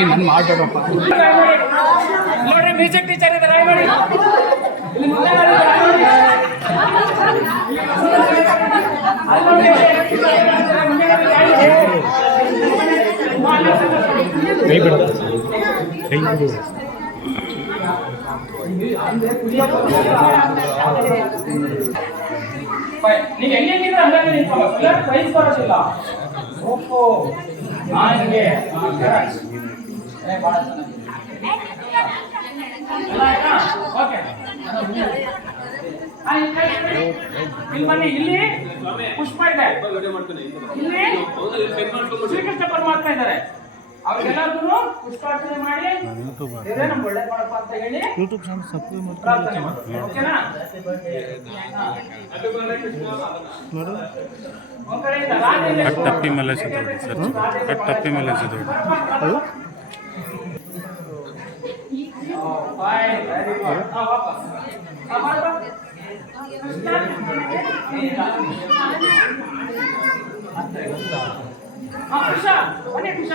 ನಾನು ಮಾಡ್ಬೇಕಪ್ಪ ನೋಡ್ರಿ ಮ್ಯೂಸಿಕ್ ಟೀಚರ್ ಇದ್ದಾರೆ ಮಾಡಿ ಕೈ ಬಿಡ ನೀವು ಹೆಂಗಿದ್ರೆ ಹಂಗಾಗಿ ನಿಂತ್ಕೊಳ್ಳೋ ಪ್ರೈಸ್ ಬರೋದಿಲ್ಲ. ಓಹೋ ನನಗೆ ಭಾಳ ಓಕೆ ಇಲ್ಲಿ ಬನ್ನಿ. ಇಲ್ಲಿ ಪುಷ್ಪ ಇದೆ, ಇಲ್ಲಿ ಶ್ರೀಕೃಷ್ಣ ಪರಮಾತ್ಮ ಇದ್ದಾರೆ. ಅವ್ರಿಗೆಲ್ಲರಿಗೂ ಪುಷ್ಪಾರ್ಚನೆ ಮಾಡಿ ದೇವರೇ ನಮ್ಗೆ ಒಳ್ಳೆ ಮಾಡಪ್ಪ ಅಂತ ಹೇಳಿ ಪ್ರಾರ್ಥನೆ ಮಾಡಿ. ಓಕೆನಾ? ಒಂದ್ ಕಡೆಯಿಂದ ಟಪ್ಪಿ ಮೇಲೆ ಸರ್ ಟಪ್ಪಿ ಮೇಲೆ ಫೈನ್, ವೆರಿ ಗುಡ್. ವಾಪಸ್ ಕೃಷ್ಣ ಬನ್ನಿ. ಕೃಷ್ಣ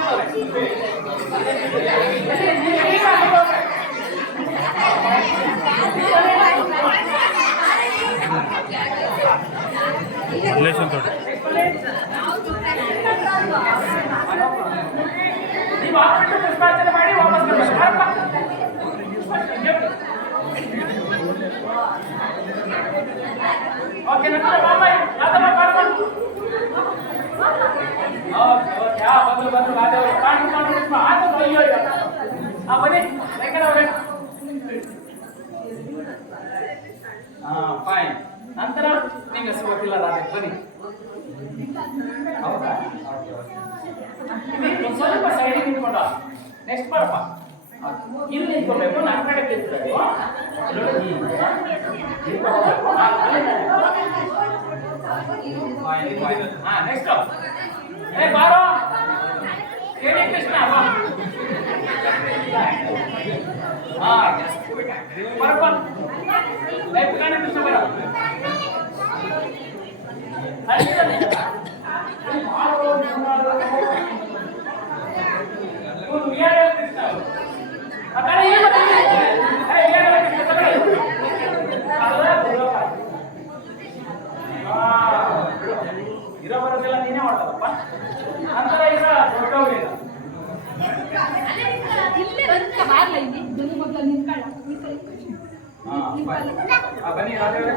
ನೀವು ಹಾಕ್ಬಿಟ್ಟು ಪುಷ್ಪಾರ್ಚನೆ ಮಾಡಿ ವಾಪಸ್ ಓಕೆ. ನಂತರ ಬಾಬಾಯ್ ರಾಧಮ್ಮ ಕಾಣ್ಬಂದು ಬಂದು ರಾಧವ್ರು ಕಾಣ್ಕೊಂಡು ಆಗ ಅಯ್ಯೋ ಬನ್ನಿ ಯಾಕಂದ್ರೆ ಫೈನ್. ನಂತರ ನಿಂಗೆ ಸಿಗೋದಿಲ್ಲ ರಾಧೆ ಬನ್ನಿ. ಹೌದಾ? ಒಂದು ಸ್ವಲ್ಪ ಸೈಡಿಗೆ ನಿಂತ್ಕೊಂಡ. ನೆಕ್ಸ್ಟ್ ಬರಪ್ಪ. ಇಲ್ಲಿ ನಿಂತ್ಕೋಬೇಕು, ನನ್ನ ಕಡೆ ತಿರ್ಬೇಕು. ನೆಕ್ಸ್ಟ್ ಬಾರೋ ಕೇಳಿ ಕೃಷ್ಣ ಬರಪ್ಪ. ಕೃಷ್ಣ ಬರ ಇರೋ ಬರೋದೆಲ್ಲ ನೀನೇ ಮಾಡ್ತಾರಪ್ಪ. ನಂತರ ಈಗ ದೊಡ್ಡವರಿಲ್ಲ ಬನ್ನಿ ರಾಧೇವ್ರೆ.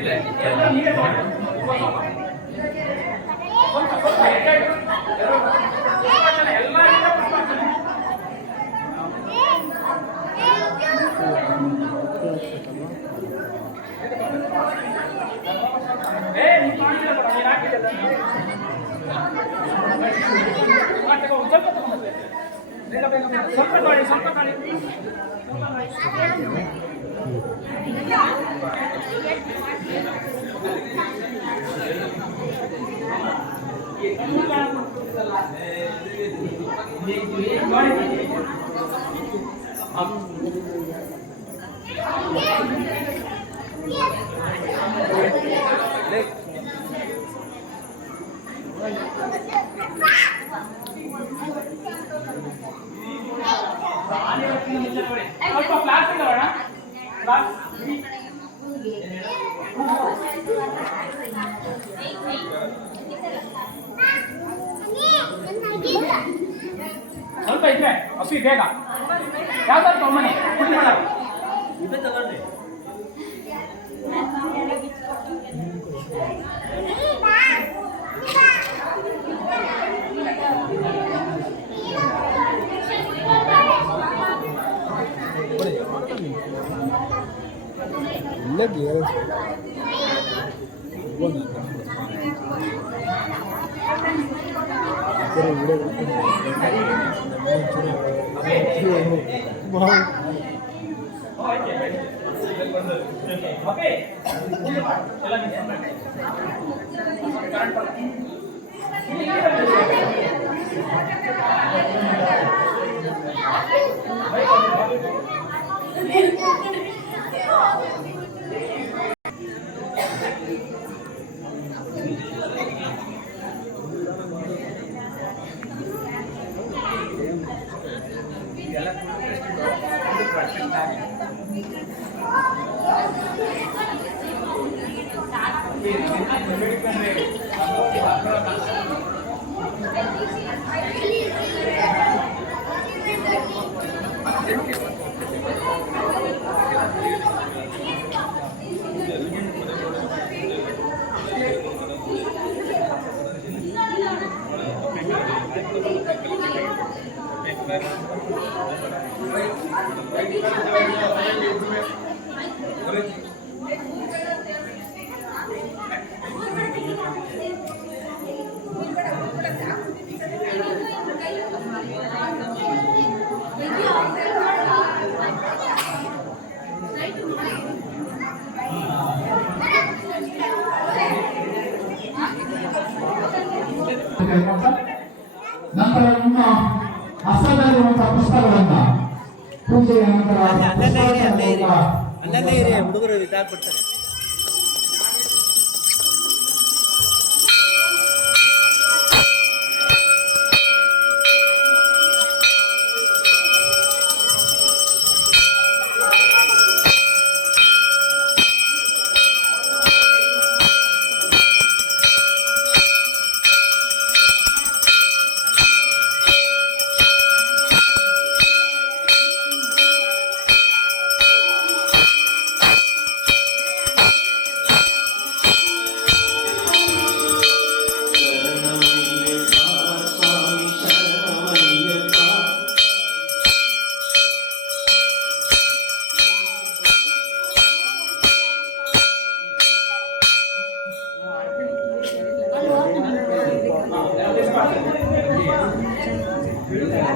ಇಲ್ಲ ಎಲ್ಲ ನೀವೇ ತಗೊಂಡು ಸ್ವಲ್ಪ ಎಲ್ಲ ಸ್ವಲ್ಪ ಮಾಡಿ ಸ್ವಲ್ಪ ಮಾಡಿ. ಸ್ವಲ್ಪ ಪ್ಲಾಸ್ಟಿಕ್ ತಗೋಣ. ಸ್ವಲ್ಪ ಇದ್ರೆ ಹಸಿ ಬೇಗ ಯಾವ್ದಾದ್ರು ತಗೊಂಬನ್ನಿ. ಪುಡಿ ಮಾಡ ಓಕೆ ಎಲ್ಲ ಕೇಳ್ಕೊಂಡ ನಂತರ ನಿಮ್ಮ ಹಸ್ತದಲ್ಲಿರುವಂತಹ ಪುಸ್ತಕಗಳನ್ನ ಪೂಜೆಯ ನಂತರ ಅಲ್ಲೇ ಇರಿ ಹುಡುಗರು ಇದಾಗ್ಬಿಡ್ತಾರೆ.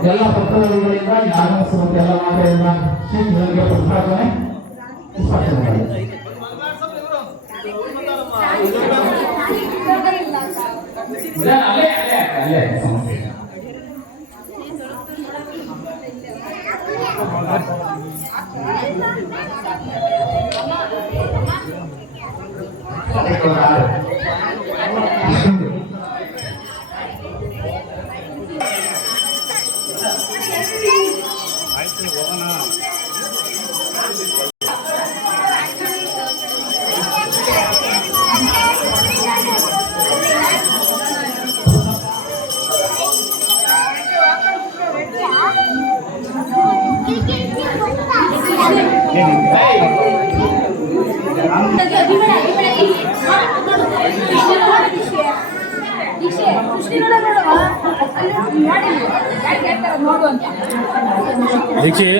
ಎಲ್ಲ ಪತ್ರಗಳಿಂದ ಆಗಮಿಸ ಮತ್ತು ಎಲ್ಲ ಮಾತೆಯಿಂದ ಶ್ರೀಗಳಿಗೆ ಪುಷ್ಪಾರ್ಪಣೆ ಅಲ್ಲೇ ಸಮಸ್ಯೆ ದೀಕ್ಷೆ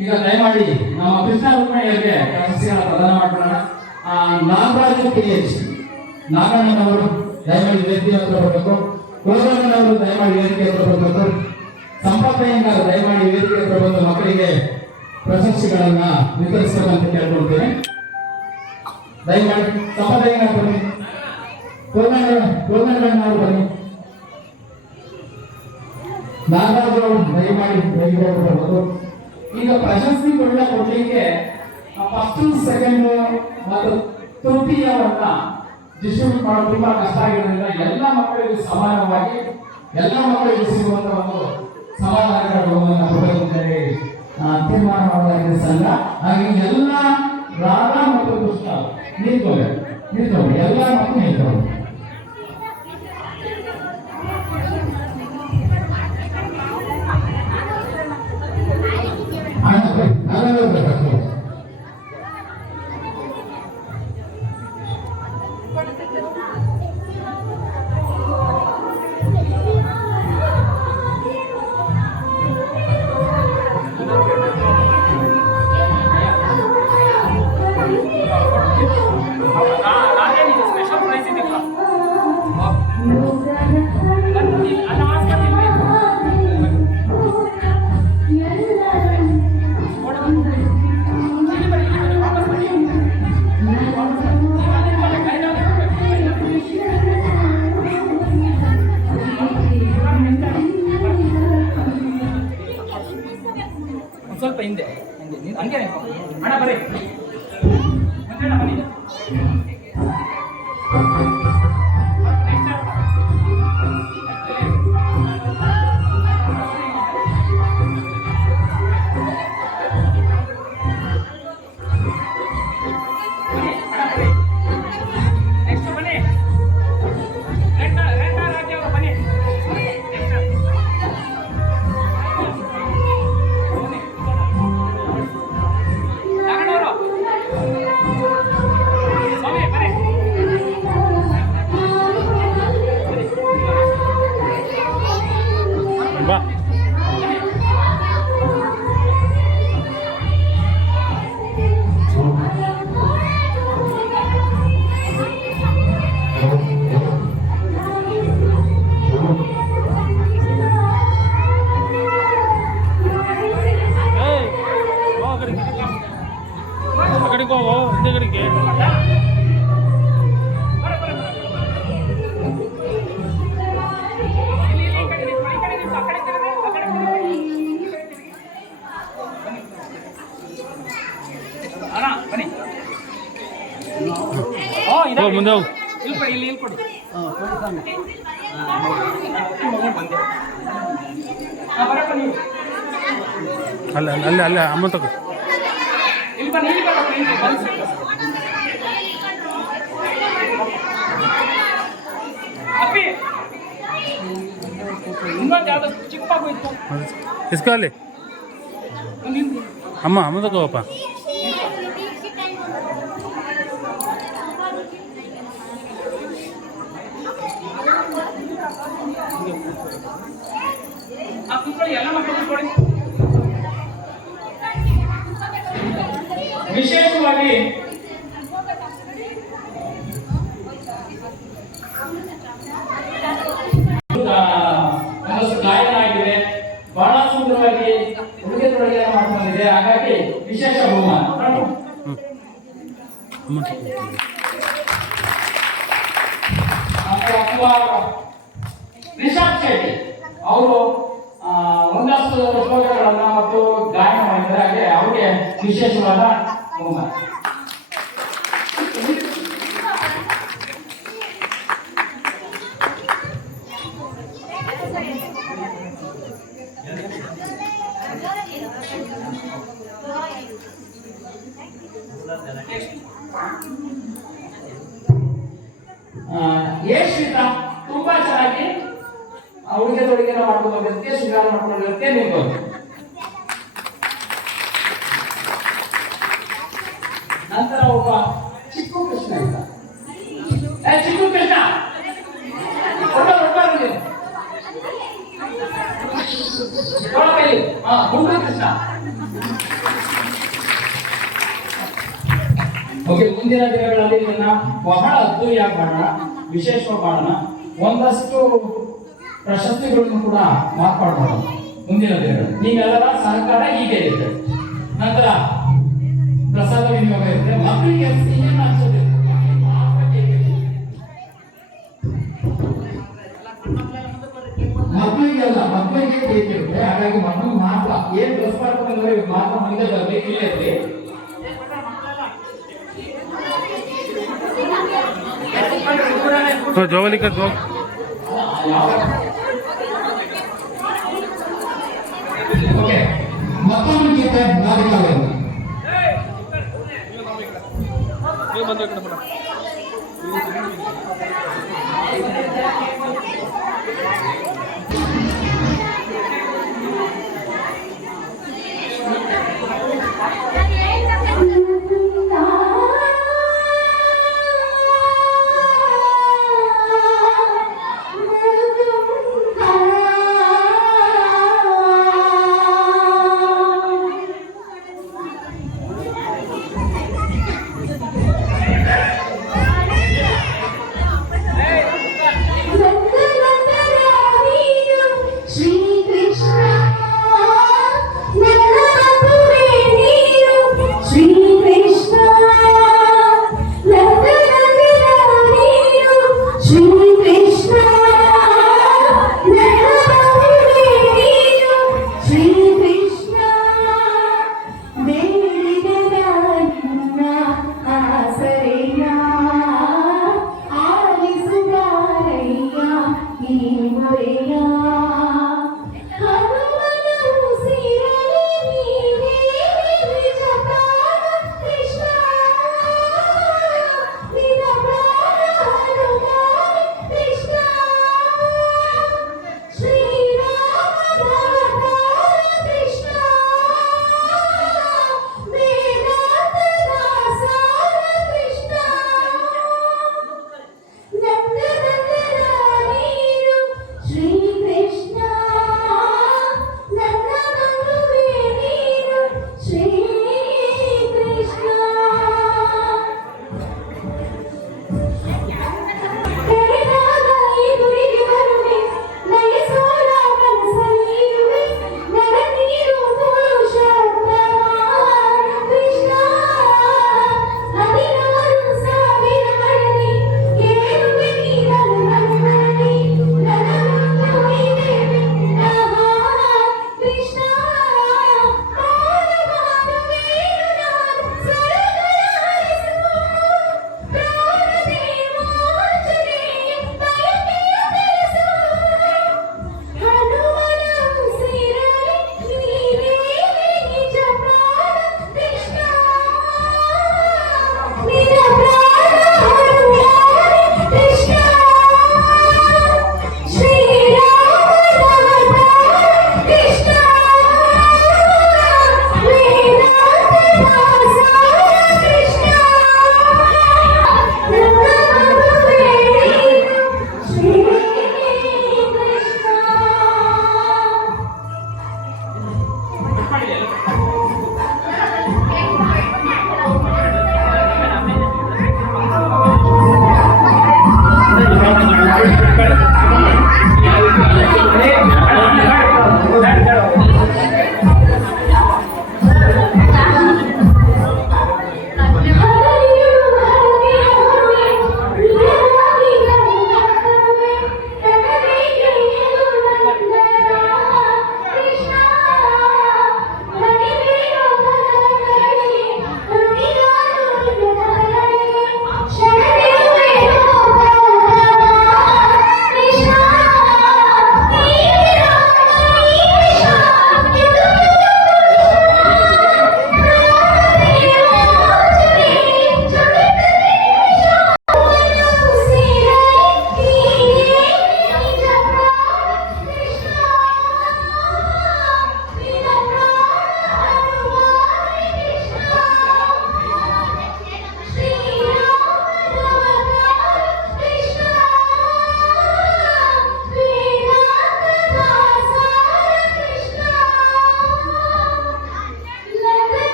ಈಗ ದಯಮಾಡಿ ನಮ್ಮ ಕೃಷ್ಣ ರುಕ್ಮಿಣಿಯರಿಗೆ ಪ್ರಶಸ್ತಿಯನ್ನು ಪ್ರದಾನ ಮಾಡೋಣ. ನಾಗರಾಜು PH ನಾಗಣ್ಣನವರು ದಯಮಾಡಿ ವೇದಿಕೆ ಹತ್ರ ಬರಬೇಕು. ಕೋರಣ್ಣನವರು ದಯಮಾಡಿ ವೇದಿಕೆ ಹತ್ರ ಬರಬೇಕು. ಸಂಪತ್ತಯ್ಯಂಗಾರ ದಯಮಾಡಿ ವೇದಿಕೆ ಹತ್ರ ಬಂದು ಮಕ್ಕಳಿಗೆ ಪ್ರಶಸ್ತಿಗಳನ್ನ ವಿತರಿಸಬೇಕಂತ ಕೇಳ್ಕೊಳ್ತೇನೆ. ದಯಮಾಡಿ ಸಂಪತ್ತಯ್ಯಂಗಾರ ಬನ್ನಿ, ಕೋರಣ್ಣನವರು ಬನ್ನಿ, ನಾಗರಾಜು ದಯಮಾಡಿ ವೇದಿಕೆ ಹತ್ರ ಬರಬೇಕು. ಈಗ ಪ್ರಶಸ್ತಿಗಳನ್ನ ಕೊಡ್ಲಿಕ್ಕೆ ಫಸ್ಟ್ ಸೆಕೆಂಡ್ ಮತ್ತು ತೃತೀಯವನ್ನ ಡಿಸ್ಟ್ರಿಬ್ಯೂಟ್ ಮಾಡೋದು ತುಂಬಾ ಕಷ್ಟ ಆಗಿರೋದ್ರಿಂದ ಎಲ್ಲ ಮಕ್ಕಳಿಗೂ ಸಮಾನವಾಗಿ ಎಲ್ಲ ಮಕ್ಕಳಿಗೂ ಸಿಗುವಂತ ಒಂದು ಸಮಾಧಾನಕರ ಬಹುಮಾನ ಕೊಡಬೇಕು ಅಂತ ಹೇಳಿ ತೀರ್ಮಾನ ಮಾಡಲಾಗಿದೆ ಸಂಘ. ಹಾಗೆ ಎಲ್ಲ ರಾಧಾ ಮತ್ತು ಕೃಷ್ಣ ನಿಂತ್ಕೊಳ್ಳಿ ಎಲ್ಲ ಮಕ್ಕಳು ನಿಂತ್ಕೊಳ್ಳಿ. ಸ್ಪೆಷಲ್ ಪ್ರೈಸ್ ಇದೆ. ಸ್ವಲ್ಪ ಹಿಂದೆ ಹಂಗೆ ಅಣ್ಣ ಬರ್ರಿ ಬನ್ನಿ. ನೆಕ್ಸ್ಟ್ ಬನ್ನಿ ರೇಖಾ ರಾಜ್ ಅವರು ಬನ್ನಿ. ಮುಂದೆ ಹೋಗು. ಇಲ್ಲಿ ಕೊಡಿ. ಅಲ್ಲ ಅಮ್ಮ ತಗೋ. ಇಲ್ಲಿ ಬನ್ನಿ. ಅಪ್ಪಿ ಇನ್ನೊಂದು ಯಾವ್ದು ಚಿಕ್ಕಾಗೋಯ್ತು ಇಸ್ಕೋ ಅಲ್ಲಿ ಅಮ್ಮ ತಗೋಪ್ಪ. ಎಲ್ಲ ಮಕ್ಕಳು ಕೊಡಿ. ವಿಶೇಷವಾಗಿ ಗಾಯನ ಆಗಿದೆ, ಬಹಳ ಸುಂದರವಾಗಿ ಉಡುಗೆ ತೊಡುಗೆ ಮಾಡ್ಕೊಂಡಿದೆ. ಹಾಗಾಗಿ ವಿಶೇಷ ಬಹುಮಾನ ರಿಷಬ್ ಶೆಟ್ಟಿ ಅವರು ಒಂದಷ್ಟು ಶ್ಲೋಕಗಳನ್ನ ಮತ್ತು ಗಾಯನ ಮಾಡಿದ್ದಾರೆ. ಹಾಗೆ ಅವರಿಗೆ ವಿಶೇಷವಾದ ಬಹುಮಾನ. ಶ್ರೀತಾ ತುಂಬಾ ಚೆನ್ನಾಗಿ ಉಡುಗೆ ತೊಡುಗೆನ ಮಾಡ್ಕೊಂಡಿರುತ್ತೆ, ಶೃಂಗಾರ ಮಾಡ್ಕೊಂಡಿರುತ್ತೆ. ನೀವು ನಂತರ ಒಬ್ಬ ಚಿಕ್ಕು ಕೃಷ್ಣ ಇದ್ದ. ಚಿಕ್ಕು ಕೃಷ್ಣ ಗುಂಡು ಕೃಷ್ಣ. ಓಕೆ, ಮುಂದಿನ ದಿನಗಳಲ್ಲಿ ಇದನ್ನ ಬಹಳ ಅದ್ದೂರಿಯಾಗಿ ಮಾಡೋಣ, ವಿಶೇಷವಾಗಿ ಮಾಡೋಣ. ಒಂದಷ್ಟು ಪ್ರಶಸ್ತಿಗಳನ್ನು ಕೂಡ ಮಾರ್ಪಾಡೋಣ ಮುಂದಿನ ದಿನಗಳಲ್ಲಿ. ನೀವೆಲ್ಲರ ಸಹಕಾರ ಹೀಗೆ ಇರುತ್ತೆ. ನಂತರ ಪ್ರಸಾದ ವಿನಿಯೋಗ ಇರುತ್ತೆ. ಮಕ್ಕಳಿಗೆ ಸಿಹಿ ಹಂಚೋದು ಮಕ್ಕಳಿಗೆ ಬೇಕಿರುತ್ತೆ. ಹಾಗಾಗಿ ಮಕ್ಕಳು ಮಾತ್ರ ಏನ್ ಡ್ರೆಸ್ ಮಾಡ್ಕೊಂಡ್ರೆ ಮಾತ್ರ ಮುಂದೆ ಬರ್ಬೇಕು. ಇಲ್ಲೇ ಇರ್ಲಿ. तो जोवली का दो ಓಕೆ, ಮತ್ತೊಂದು ಗೀತೆ ನಾಟಕಗಳು.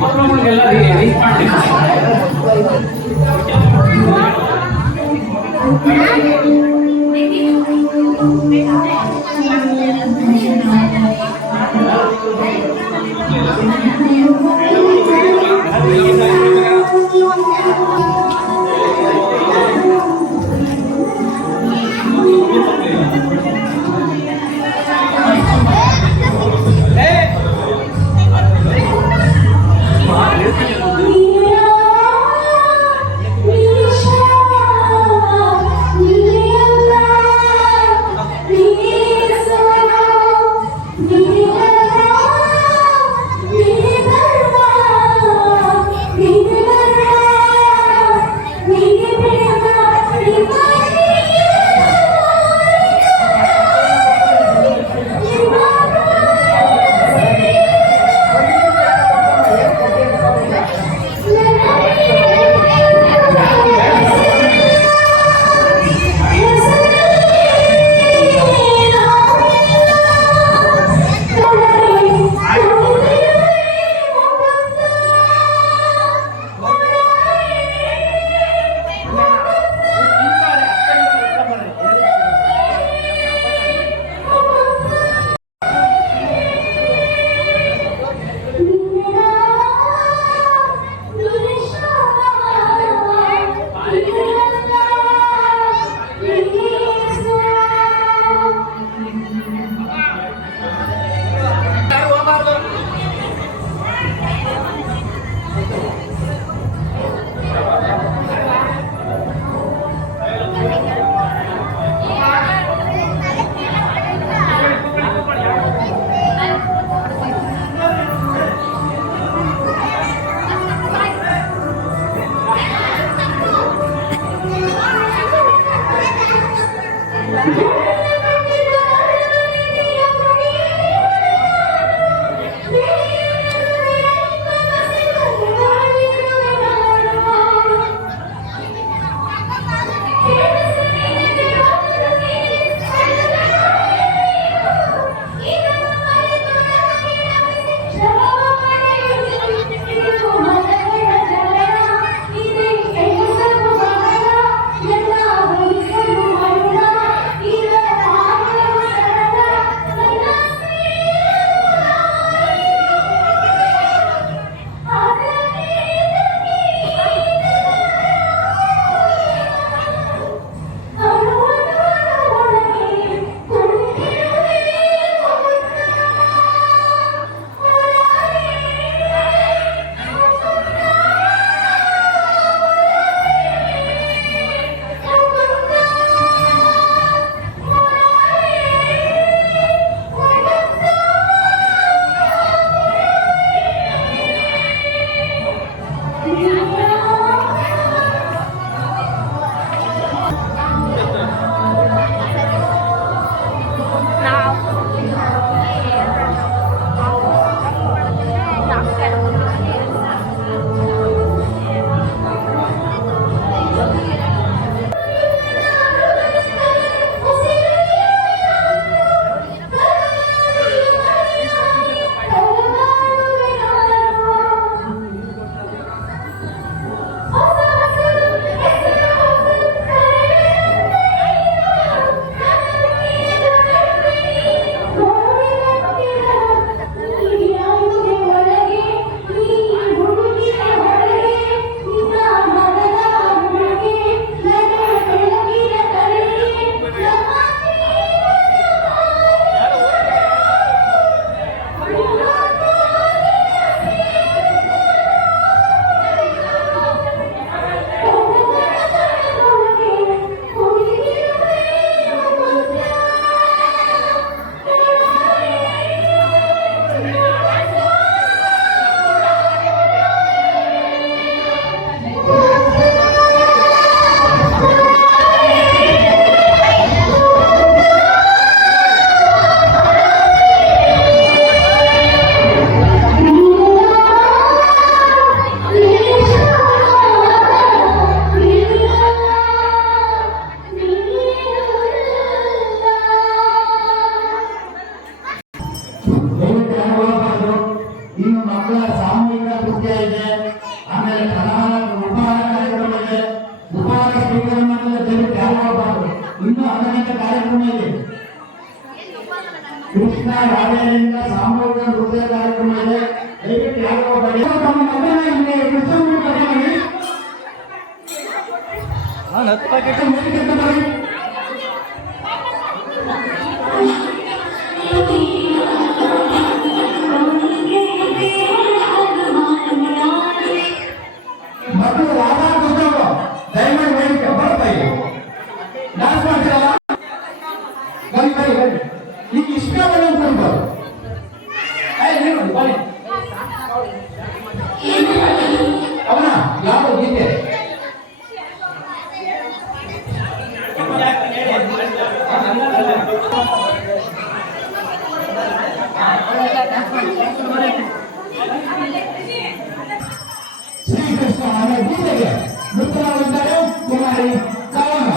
ಮಕ್ಕಳುಗಳಿಗೆಲ್ಲ ರೀಚ್ ಮಾಡಿ ಕೃಷ್ಣ ರಾಧೆಯಿಂದ ಸಾಮೂಹಿಕ ನೃತ್ಯ ಕಾರ್ಯಕ್ರಮ ಇದೆ. ದಯವಿಟ್ಟು ಯಾರೋ ಬರೀ ತಮ್ಮ ಮಗನ ಇಲ್ಲಿ ಕೃಷ್ಣನ ಕರ್ಕೊಂಡು ಮುಂದಕ್ಕೆ ಬರ್ರಿ. ಮಕ್ಕಳು ರಾಧಾ ಕೃಷ್ಣರು ದಯಮಾಡಿ ವೇದಿಕೆ ಬರ್ತಾ ಇದೆ. ಡ್ಯಾನ್ಸ್ ಮಾಡ್ತೀರಲ್ಲ ಬನ್ನಿ ಬನ್ನಿ ಬನ್ನಿ. ಈಗ ಇಷ್ಟ ಬಂದು ಬನ್ನಿ ಅವನ ಯಾವ ಗೀತೆ ಶ್ರೀಕೃಷ್ಣ ಅವರ ಗೀತೆಗೆ ನೃತ್ಯವಾಗಿದ್ದಾರೆ ಕುಮಾರಿ ಕವನ.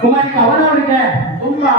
ಕುಮಾರಿ ಕವನ ಅವರಿಗೆ ತುಂಬಾ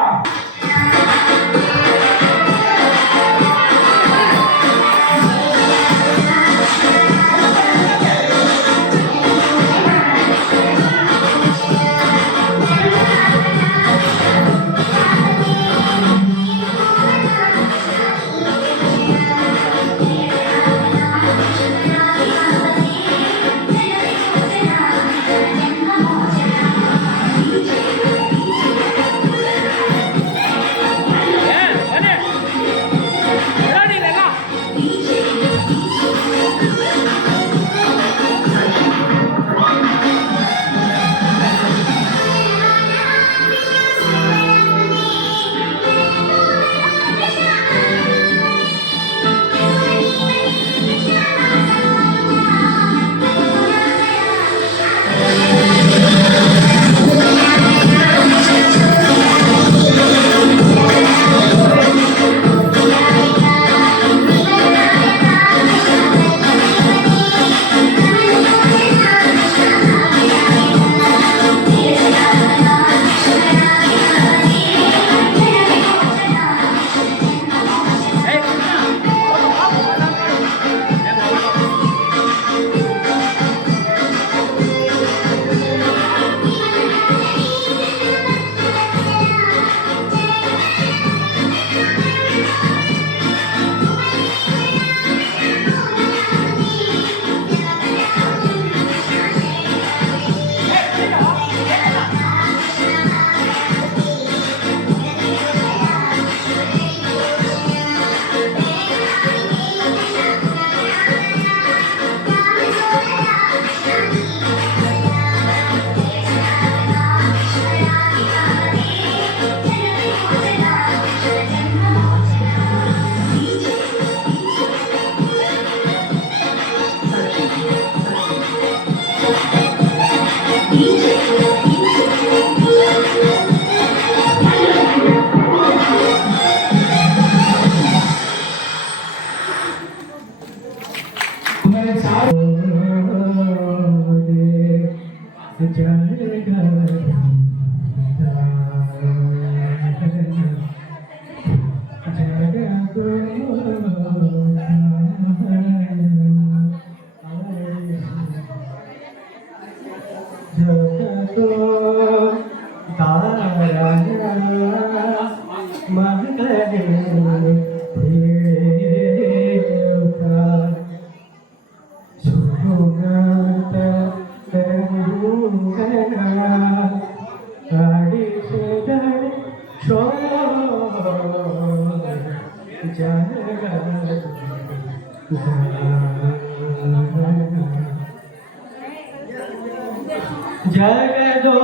ಜಗದೋ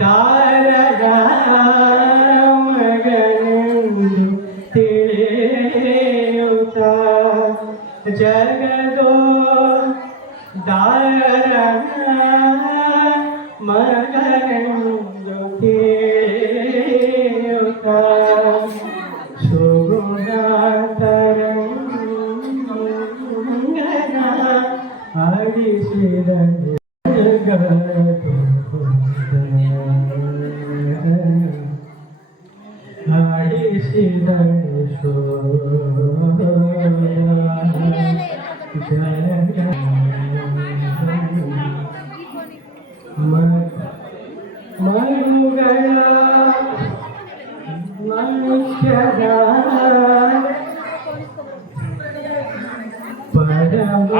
ದಾರದ ಮಗನೆಂದು ತಿಳಿಯುತ್ತ ಜಗದೋ ದಾರದ ಮಗನೆಂದು ತಿಳಿಯುತ್ತ ಸುಗುಣಾತರಂಗನ ಆಡಿಸಿದ ಮರುಗಳ ಮನುಷ್ಯದ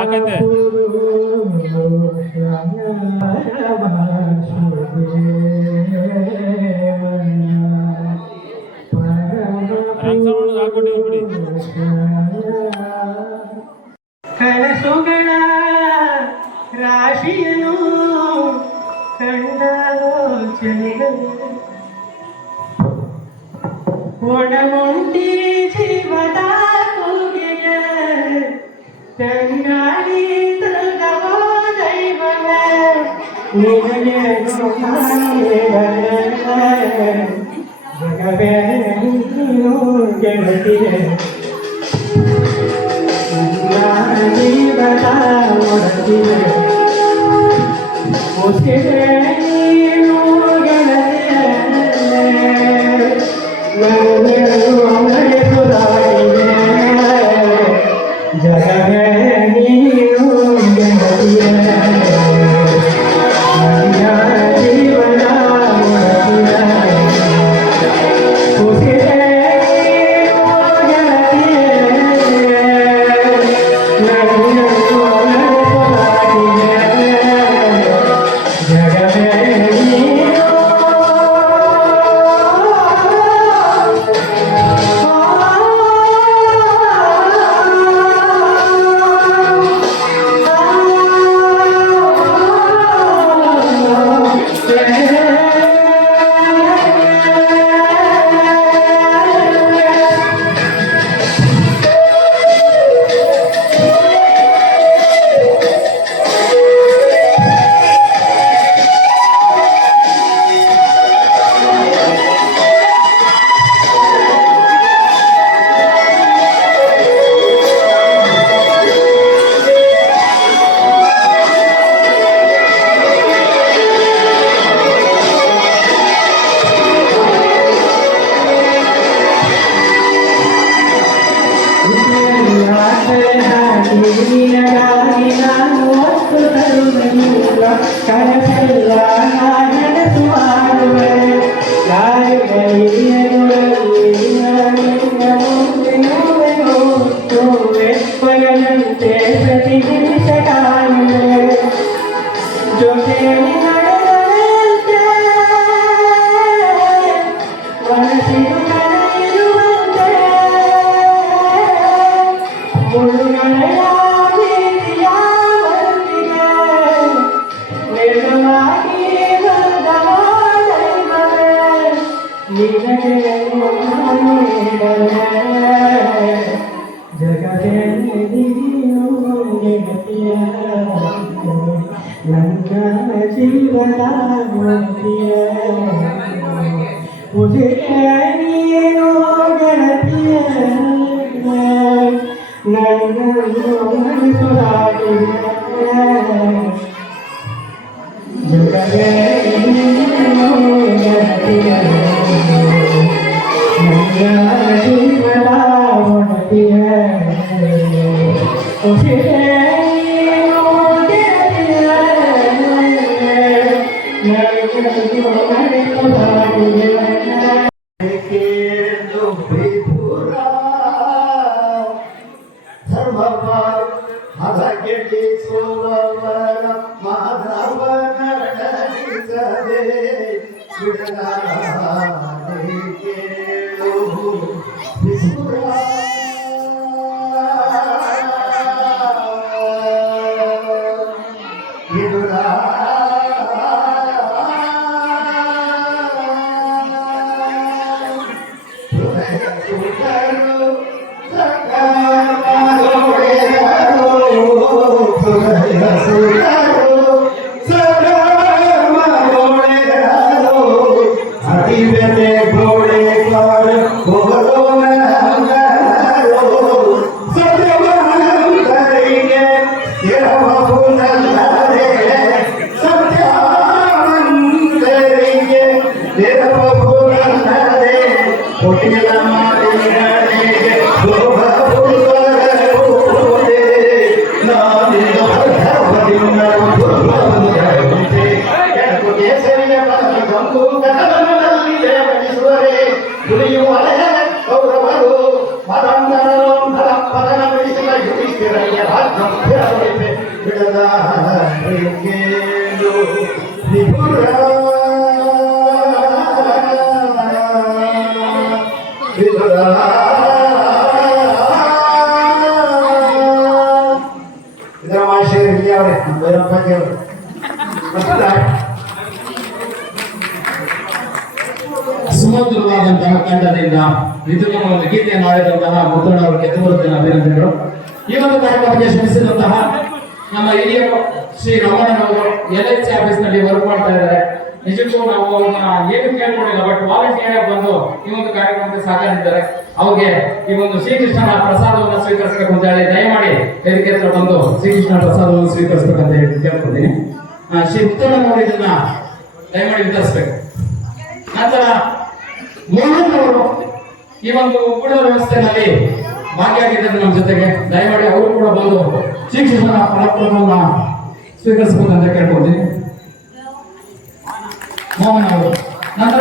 ಆಗತ್ತೆ. ಕನಸುಗಳ ರಾಶಿಯನು ಕಂಡಾಲೋಚನೆಗಳು ಒಡಮುಂಟಿ ಜೀವದ ಕೂಗಿಗೆ ತಂಗಾಳಿ ತೃಗವೋ ದೈವವೇ ನಿನಗೆ ಜಗವೇ ನೀನು ಗೆಳತಿಯೇ ಜೀವದ ಒಡತಿಯೇ ಮುಸಿರೆ ನೀನು ಗೆಳತಿಯೇ ಜಗವೇ ನೀನು ಗೆಳತಿಯೇ ಜೀವನ ನನ್ನನ್ನು ಮನಸಾಗಿದೆ ಜಗವೇ ನೀನು ಗೆಳತಿಯ ನನ್ನ ಜೀವನ ಒಡತಿಯ ಉಸಿರೇ ನೀನು ಗೆಳತಿಯ ನನ್ನನ್ನು ಮನಸಾಗಿದೆ ಕೇಳು ತ್ರಿಪುರ ಸರ್ವಪಾಲ ಹದಗೆಡಿಸುವವರ ಮಾಧವನ ನಡೆಸದೆ ಬಿಡಲಾರೆ ಕೇಳು ತ್ರಿಪುರ ಇದರ ಭಾಷೆ ಅವರೇ ಭೈರಪ್ಪ ಕೇಳಿದ್ರು ಸುಮಧುರವಾದಂತಹ ಕಂಠದಿಂದ ಇದನ್ನು ಒಂದು ಗೀತೆಯನ್ನು ಆಡಿದಂತಹ ಮುತ್ತಣ್ಣ ಅವರಿಗೆ ತುಂಬುತ್ತೇನೆ ಅಭಿನಂದನೆಗಳು. ಈ ಒಂದು ಕಾರ್ಯಕ್ರಮಕ್ಕೆ ಶ್ರಮಿಸಿದಂತಹ ನಮ್ಮ ಹಿರಿಯರು ಶ್ರೀ ರಮಣನವರು LIC ಆಫೀಸ್ ನಲ್ಲಿ ವರ್ಕ್ ಮಾಡ್ತಾ ಇದ್ದಾರೆ. ನಿಜಕ್ಕೂ ನಾವು ಅವ್ರನ್ನ ಏನು ಕೇಳ್ಕೊಂಡಿಲ್ಲ, ಬಟ್ ವಾಲಂಟಿಯರ್ ಆಗಿ ಬಂದು ಈ ಒಂದು ಕಾರ್ಯಕ್ರಮಕ್ಕೆ ಸಹಕರಿಸಿದ್ದಾರೆ. ಅವ್ರಿಗೆ ಈ ಒಂದು ಶ್ರೀಕೃಷ್ಣನ ಪ್ರಸಾದವನ್ನು ಸ್ವೀಕರಿಸಬೇಕು ಅಂತ ಹೇಳಿ ದಯಮಾಡಿ ವೇದಿಕೆ ಹತ್ರ ಬಂದು ಶ್ರೀಕೃಷ್ಣನ ಪ್ರಸಾದವನ್ನು ಸ್ವೀಕರಿಸಬೇಕಂತ ಹೇಳಿ ಕೇಳ್ಕೊತೀನಿ. ಶ್ರೀ ಮುತ್ತಣ್ಣನವರು ಇದನ್ನ ದಯಮಾಡಿ ವಿತರಿಸಬೇಕು. ನಂತರ ಮೋಹನ್ ಅವರು ಈ ಒಂದು ಊಟದ ವ್ಯವಸ್ಥೆಯಲ್ಲಿ ಭಾಗಿಯಾಗಿದ್ದಾರೆ ನಮ್ಮ ಜೊತೆಗೆ. ದಯಮಾಡಿ ಅವರು ಕೂಡ ಬಂದು ಶ್ರೀಕೃಷ್ಣನ ಫಲಪ್ರದವನ್ನು ಸ್ವೀಕರಿಸಬೇಕಂತ ಕೇಳ್ಕೊಳ್ತೀನಿ. ಮೋಹನ್ ಅವರು. ನಂತರ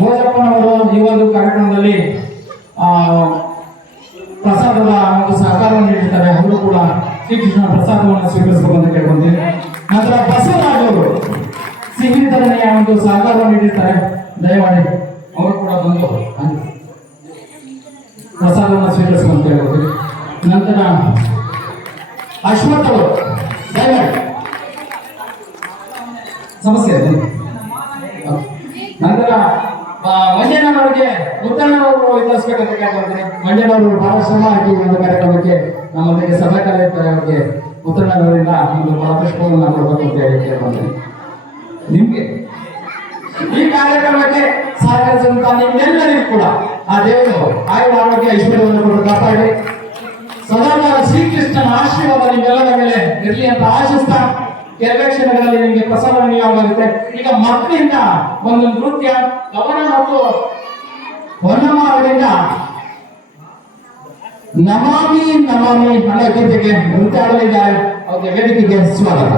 ಭೋಜಪ್ಪನವರು ಈ ಒಂದು ಕಾರ್ಯಕ್ರಮದಲ್ಲಿ ಪ್ರಸಾದದ ಒಂದು ಸಹಕಾರವನ್ನು ನೀಡಿರ್ತಾರೆ. ಅವರು ಕೂಡ ಶ್ರೀಕೃಷ್ಣನ ಪ್ರಸಾದವನ್ನು ಸ್ವೀಕರಿಸಬೇಕಂತ ಕೇಳ್ಕೊಳ್ತೀನಿ. ನಂತರ ಬಸವರಾಜ್ ಅವರು ಸಿಹಿ ವಿತರಣೆಯ ಒಂದು ಸಹಕಾರವನ್ನು ನೀಡಿರ್ತಾರೆ. ದಯಮಾಡಿ ಅವರು ಕೂಡ ಬಂದು ಪ್ರಸಾದವನ್ನು ಸ್ವೀಕರಿಸುವಂತ ಹೇಳ್ಬೋದು. ನಂತರ ಅಶ್ವಥ್ ಅವರು ದಯಮಾಡಿ ಸಮಸ್ಯೆ ಇದೆ. ನಂತರ ಮಂಜಣ್ಣನವರಿಗೆ ಮುತ್ತಣ್ಣನವರು ವಿತರಿಸಬೇಕಂತ ಕೇಳ್ಕೊಳ್ತೀನಿ. ಮಂಜಣ್ಣವರು ಬಹಳ ಶ್ರಮ ಹಾಕಿ ಒಂದು ಕಾರ್ಯಕ್ರಮಕ್ಕೆ ನಮ್ಮೊಂದಿಗೆ ಸಭಾ ಕಾರ್ಯಕ್ರಮಕ್ಕೆ ಅವರಿಗೆ ಮುತ್ತಣ್ಣನವರಿಂದ ಒಂದು ಫಲಪುಷ್ಪವನ್ನು ಕೊಡಬೇಕು ಅಂತ ಹೇಳಿ ಕೇಳ್ಕೊಳ್ತೀನಿ. ನಿಮ್ಗೆ ಈ ಕಾರ್ಯಕ್ರಮಕ್ಕೆ ಸಹಕರಿಸಿದಂತ ನಿಮ್ಮೆಲ್ಲರಿಗೂ ಕೂಡ ಆ ದೇವರು ಆಯುರ ಆರೋಗ್ಯ ಐಶ್ವರ್ಯವನ್ನು ಕೊಟ್ಟು ಕಾಪಾಡಿ ಸದಾ ಶ್ರೀಕೃಷ್ಣನ ಆಶೀರ್ವಾದ ನಿಮ್ಮೆಲ್ಲರ ಮೇಲೆ ಇರಲಿ ಅಂತ ಆಶಿಸ್ತಾ ಕೆಲವೇ ಕ್ಷಣಗಳಲ್ಲಿ ನಿಮಗೆ ಪ್ರಸಾದ ವಿನಿಯೋಗವಾಗುತ್ತೆ. ಈಗ ಮಕ್ಕಳಿಂದ ಒಂದು ನೃತ್ಯ ಗಮನ ಮತ್ತು ಹೊನ್ನಮ್ಮ ಅವರಿಂದ ನಮಾಮಿ ನಮಾಮಿ ಅನ್ನೋ ಗೀತೆಗೆ ನೃತ್ಯ ಆಡಲಿದ್ದಾರೆ. ಅವ್ರಿಗೆ ವೇದಿಕೆಗೆ ಸ್ವಾಗತ.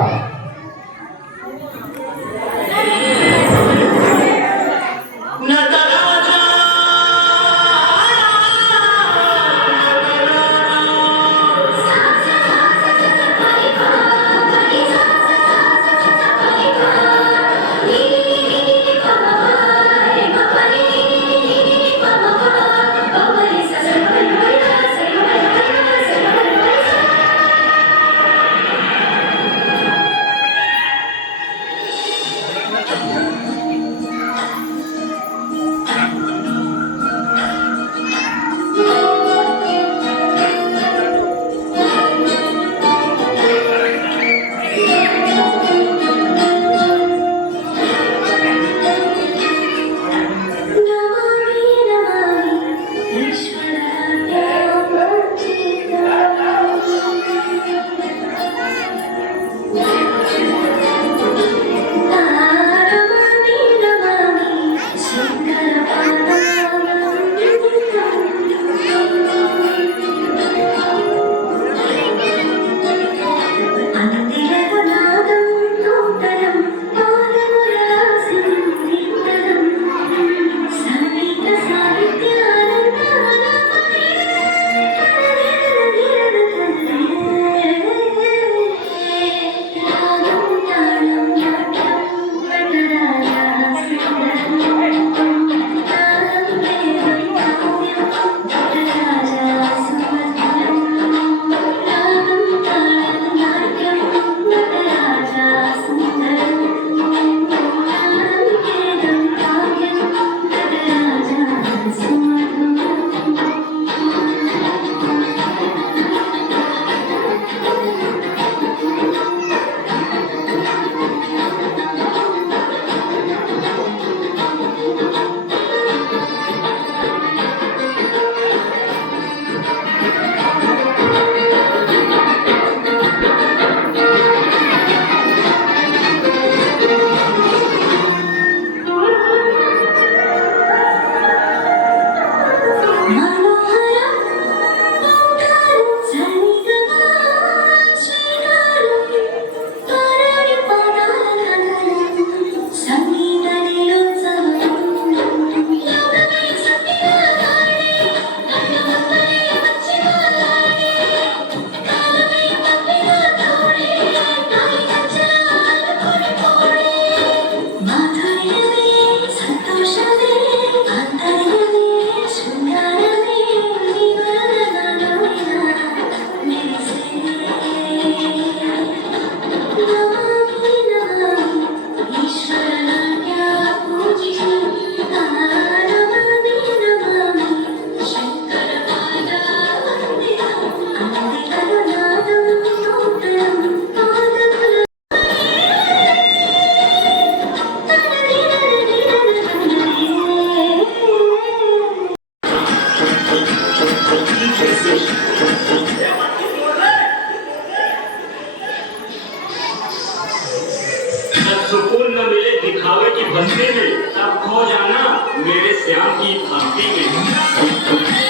सुकून न मिले दिखावे की बस्ती में, तब खो जाना मेरे श्याम की भक्ति में।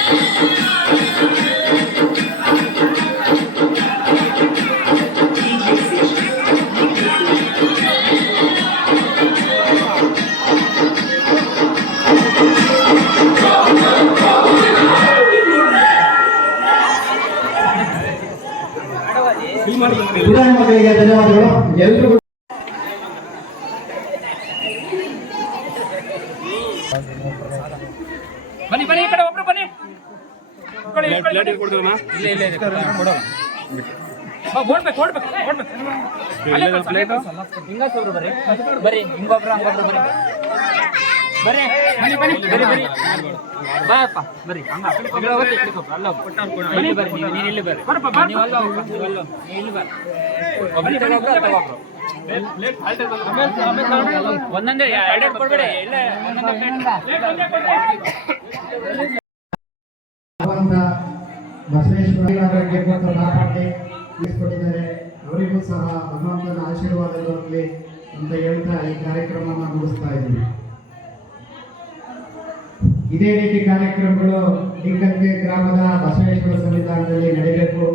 ವಿಧಾನ ಮಕ್ಕಳಿಗೆ ಧನ್ಯವಾದಗಳು. ಎಲ್ರಿಗೂ ಬನ್ನಿ ಬನ್ನಿ, ಈ ಕಡೆ ಒಬ್ರು ಬನ್ನಿ. ಇಲ್ಲ ಓಡ್ಬೇಕು ಅಲ್ಲೇ ಪ್ಲೇಟ್ ಹಿಂಗೊಬ್ರು ಬರ್ರಿ ಹಿಂಗೊಬ್ರು ಹಂಗೊಬ್ರು ಬರ್ರಿ ಬನ್ನಿ ಬಾಯಪ್ಪ ಬರ್ರಿ ಹಂಗ ಬನ್ನಿ ಬರ್ರಿ ನೀನು ಇಲ್ಲಿ ಬರ್ರಿ ನೀವು ಅಲ್ಲ ನೀವು ಇಲ್ಲಿ ಬರ್ರಿ ಒಂದೊಂದೇ ಎರಡೆರಡು ಕೊಡ್ಬೇಡಿ ಇಲ್ಲ ಭಗವಂತ ಬಸವೇಶ್ವರ ಆರೋಗ್ಯಕ್ಕೆ ಕಾಪಾಡಿ ತಿಳಿಸ್ಕೊಟ್ಟಿದ್ದಾರೆ. ಅವರಿಗೂ ಸಹ ಭಗವಂತನ ಆಶೀರ್ವಾದ ದೊರಕಲಿ ಅಂತ ಹೇಳ್ತಾ ಈ ಕಾರ್ಯಕ್ರಮವನ್ನು ಮುಗಿಸ್ತಾ ಇದ್ದೀವಿ. ಇದೇ ರೀತಿ ಕಾರ್ಯಕ್ರಮಗಳು ಲಿಂಗಕ್ಕೆ ಗ್ರಾಮದ ಬಸವೇಶ್ವರ ಸನ್ನಿಧಾನದಲ್ಲಿ ನಡೆಯಬೇಕು.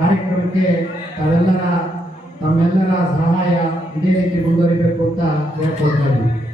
ಕಾರ್ಯಕ್ರಮಕ್ಕೆ ತಮ್ಮೆಲ್ಲರ ಸಹಾಯ ಇದೇ ರೀತಿ ಮುಂದುವರಿಬೇಕು ಅಂತ ಹೇಳ್ಕೊಳ್ತಾ ಇದ್ದೀವಿ.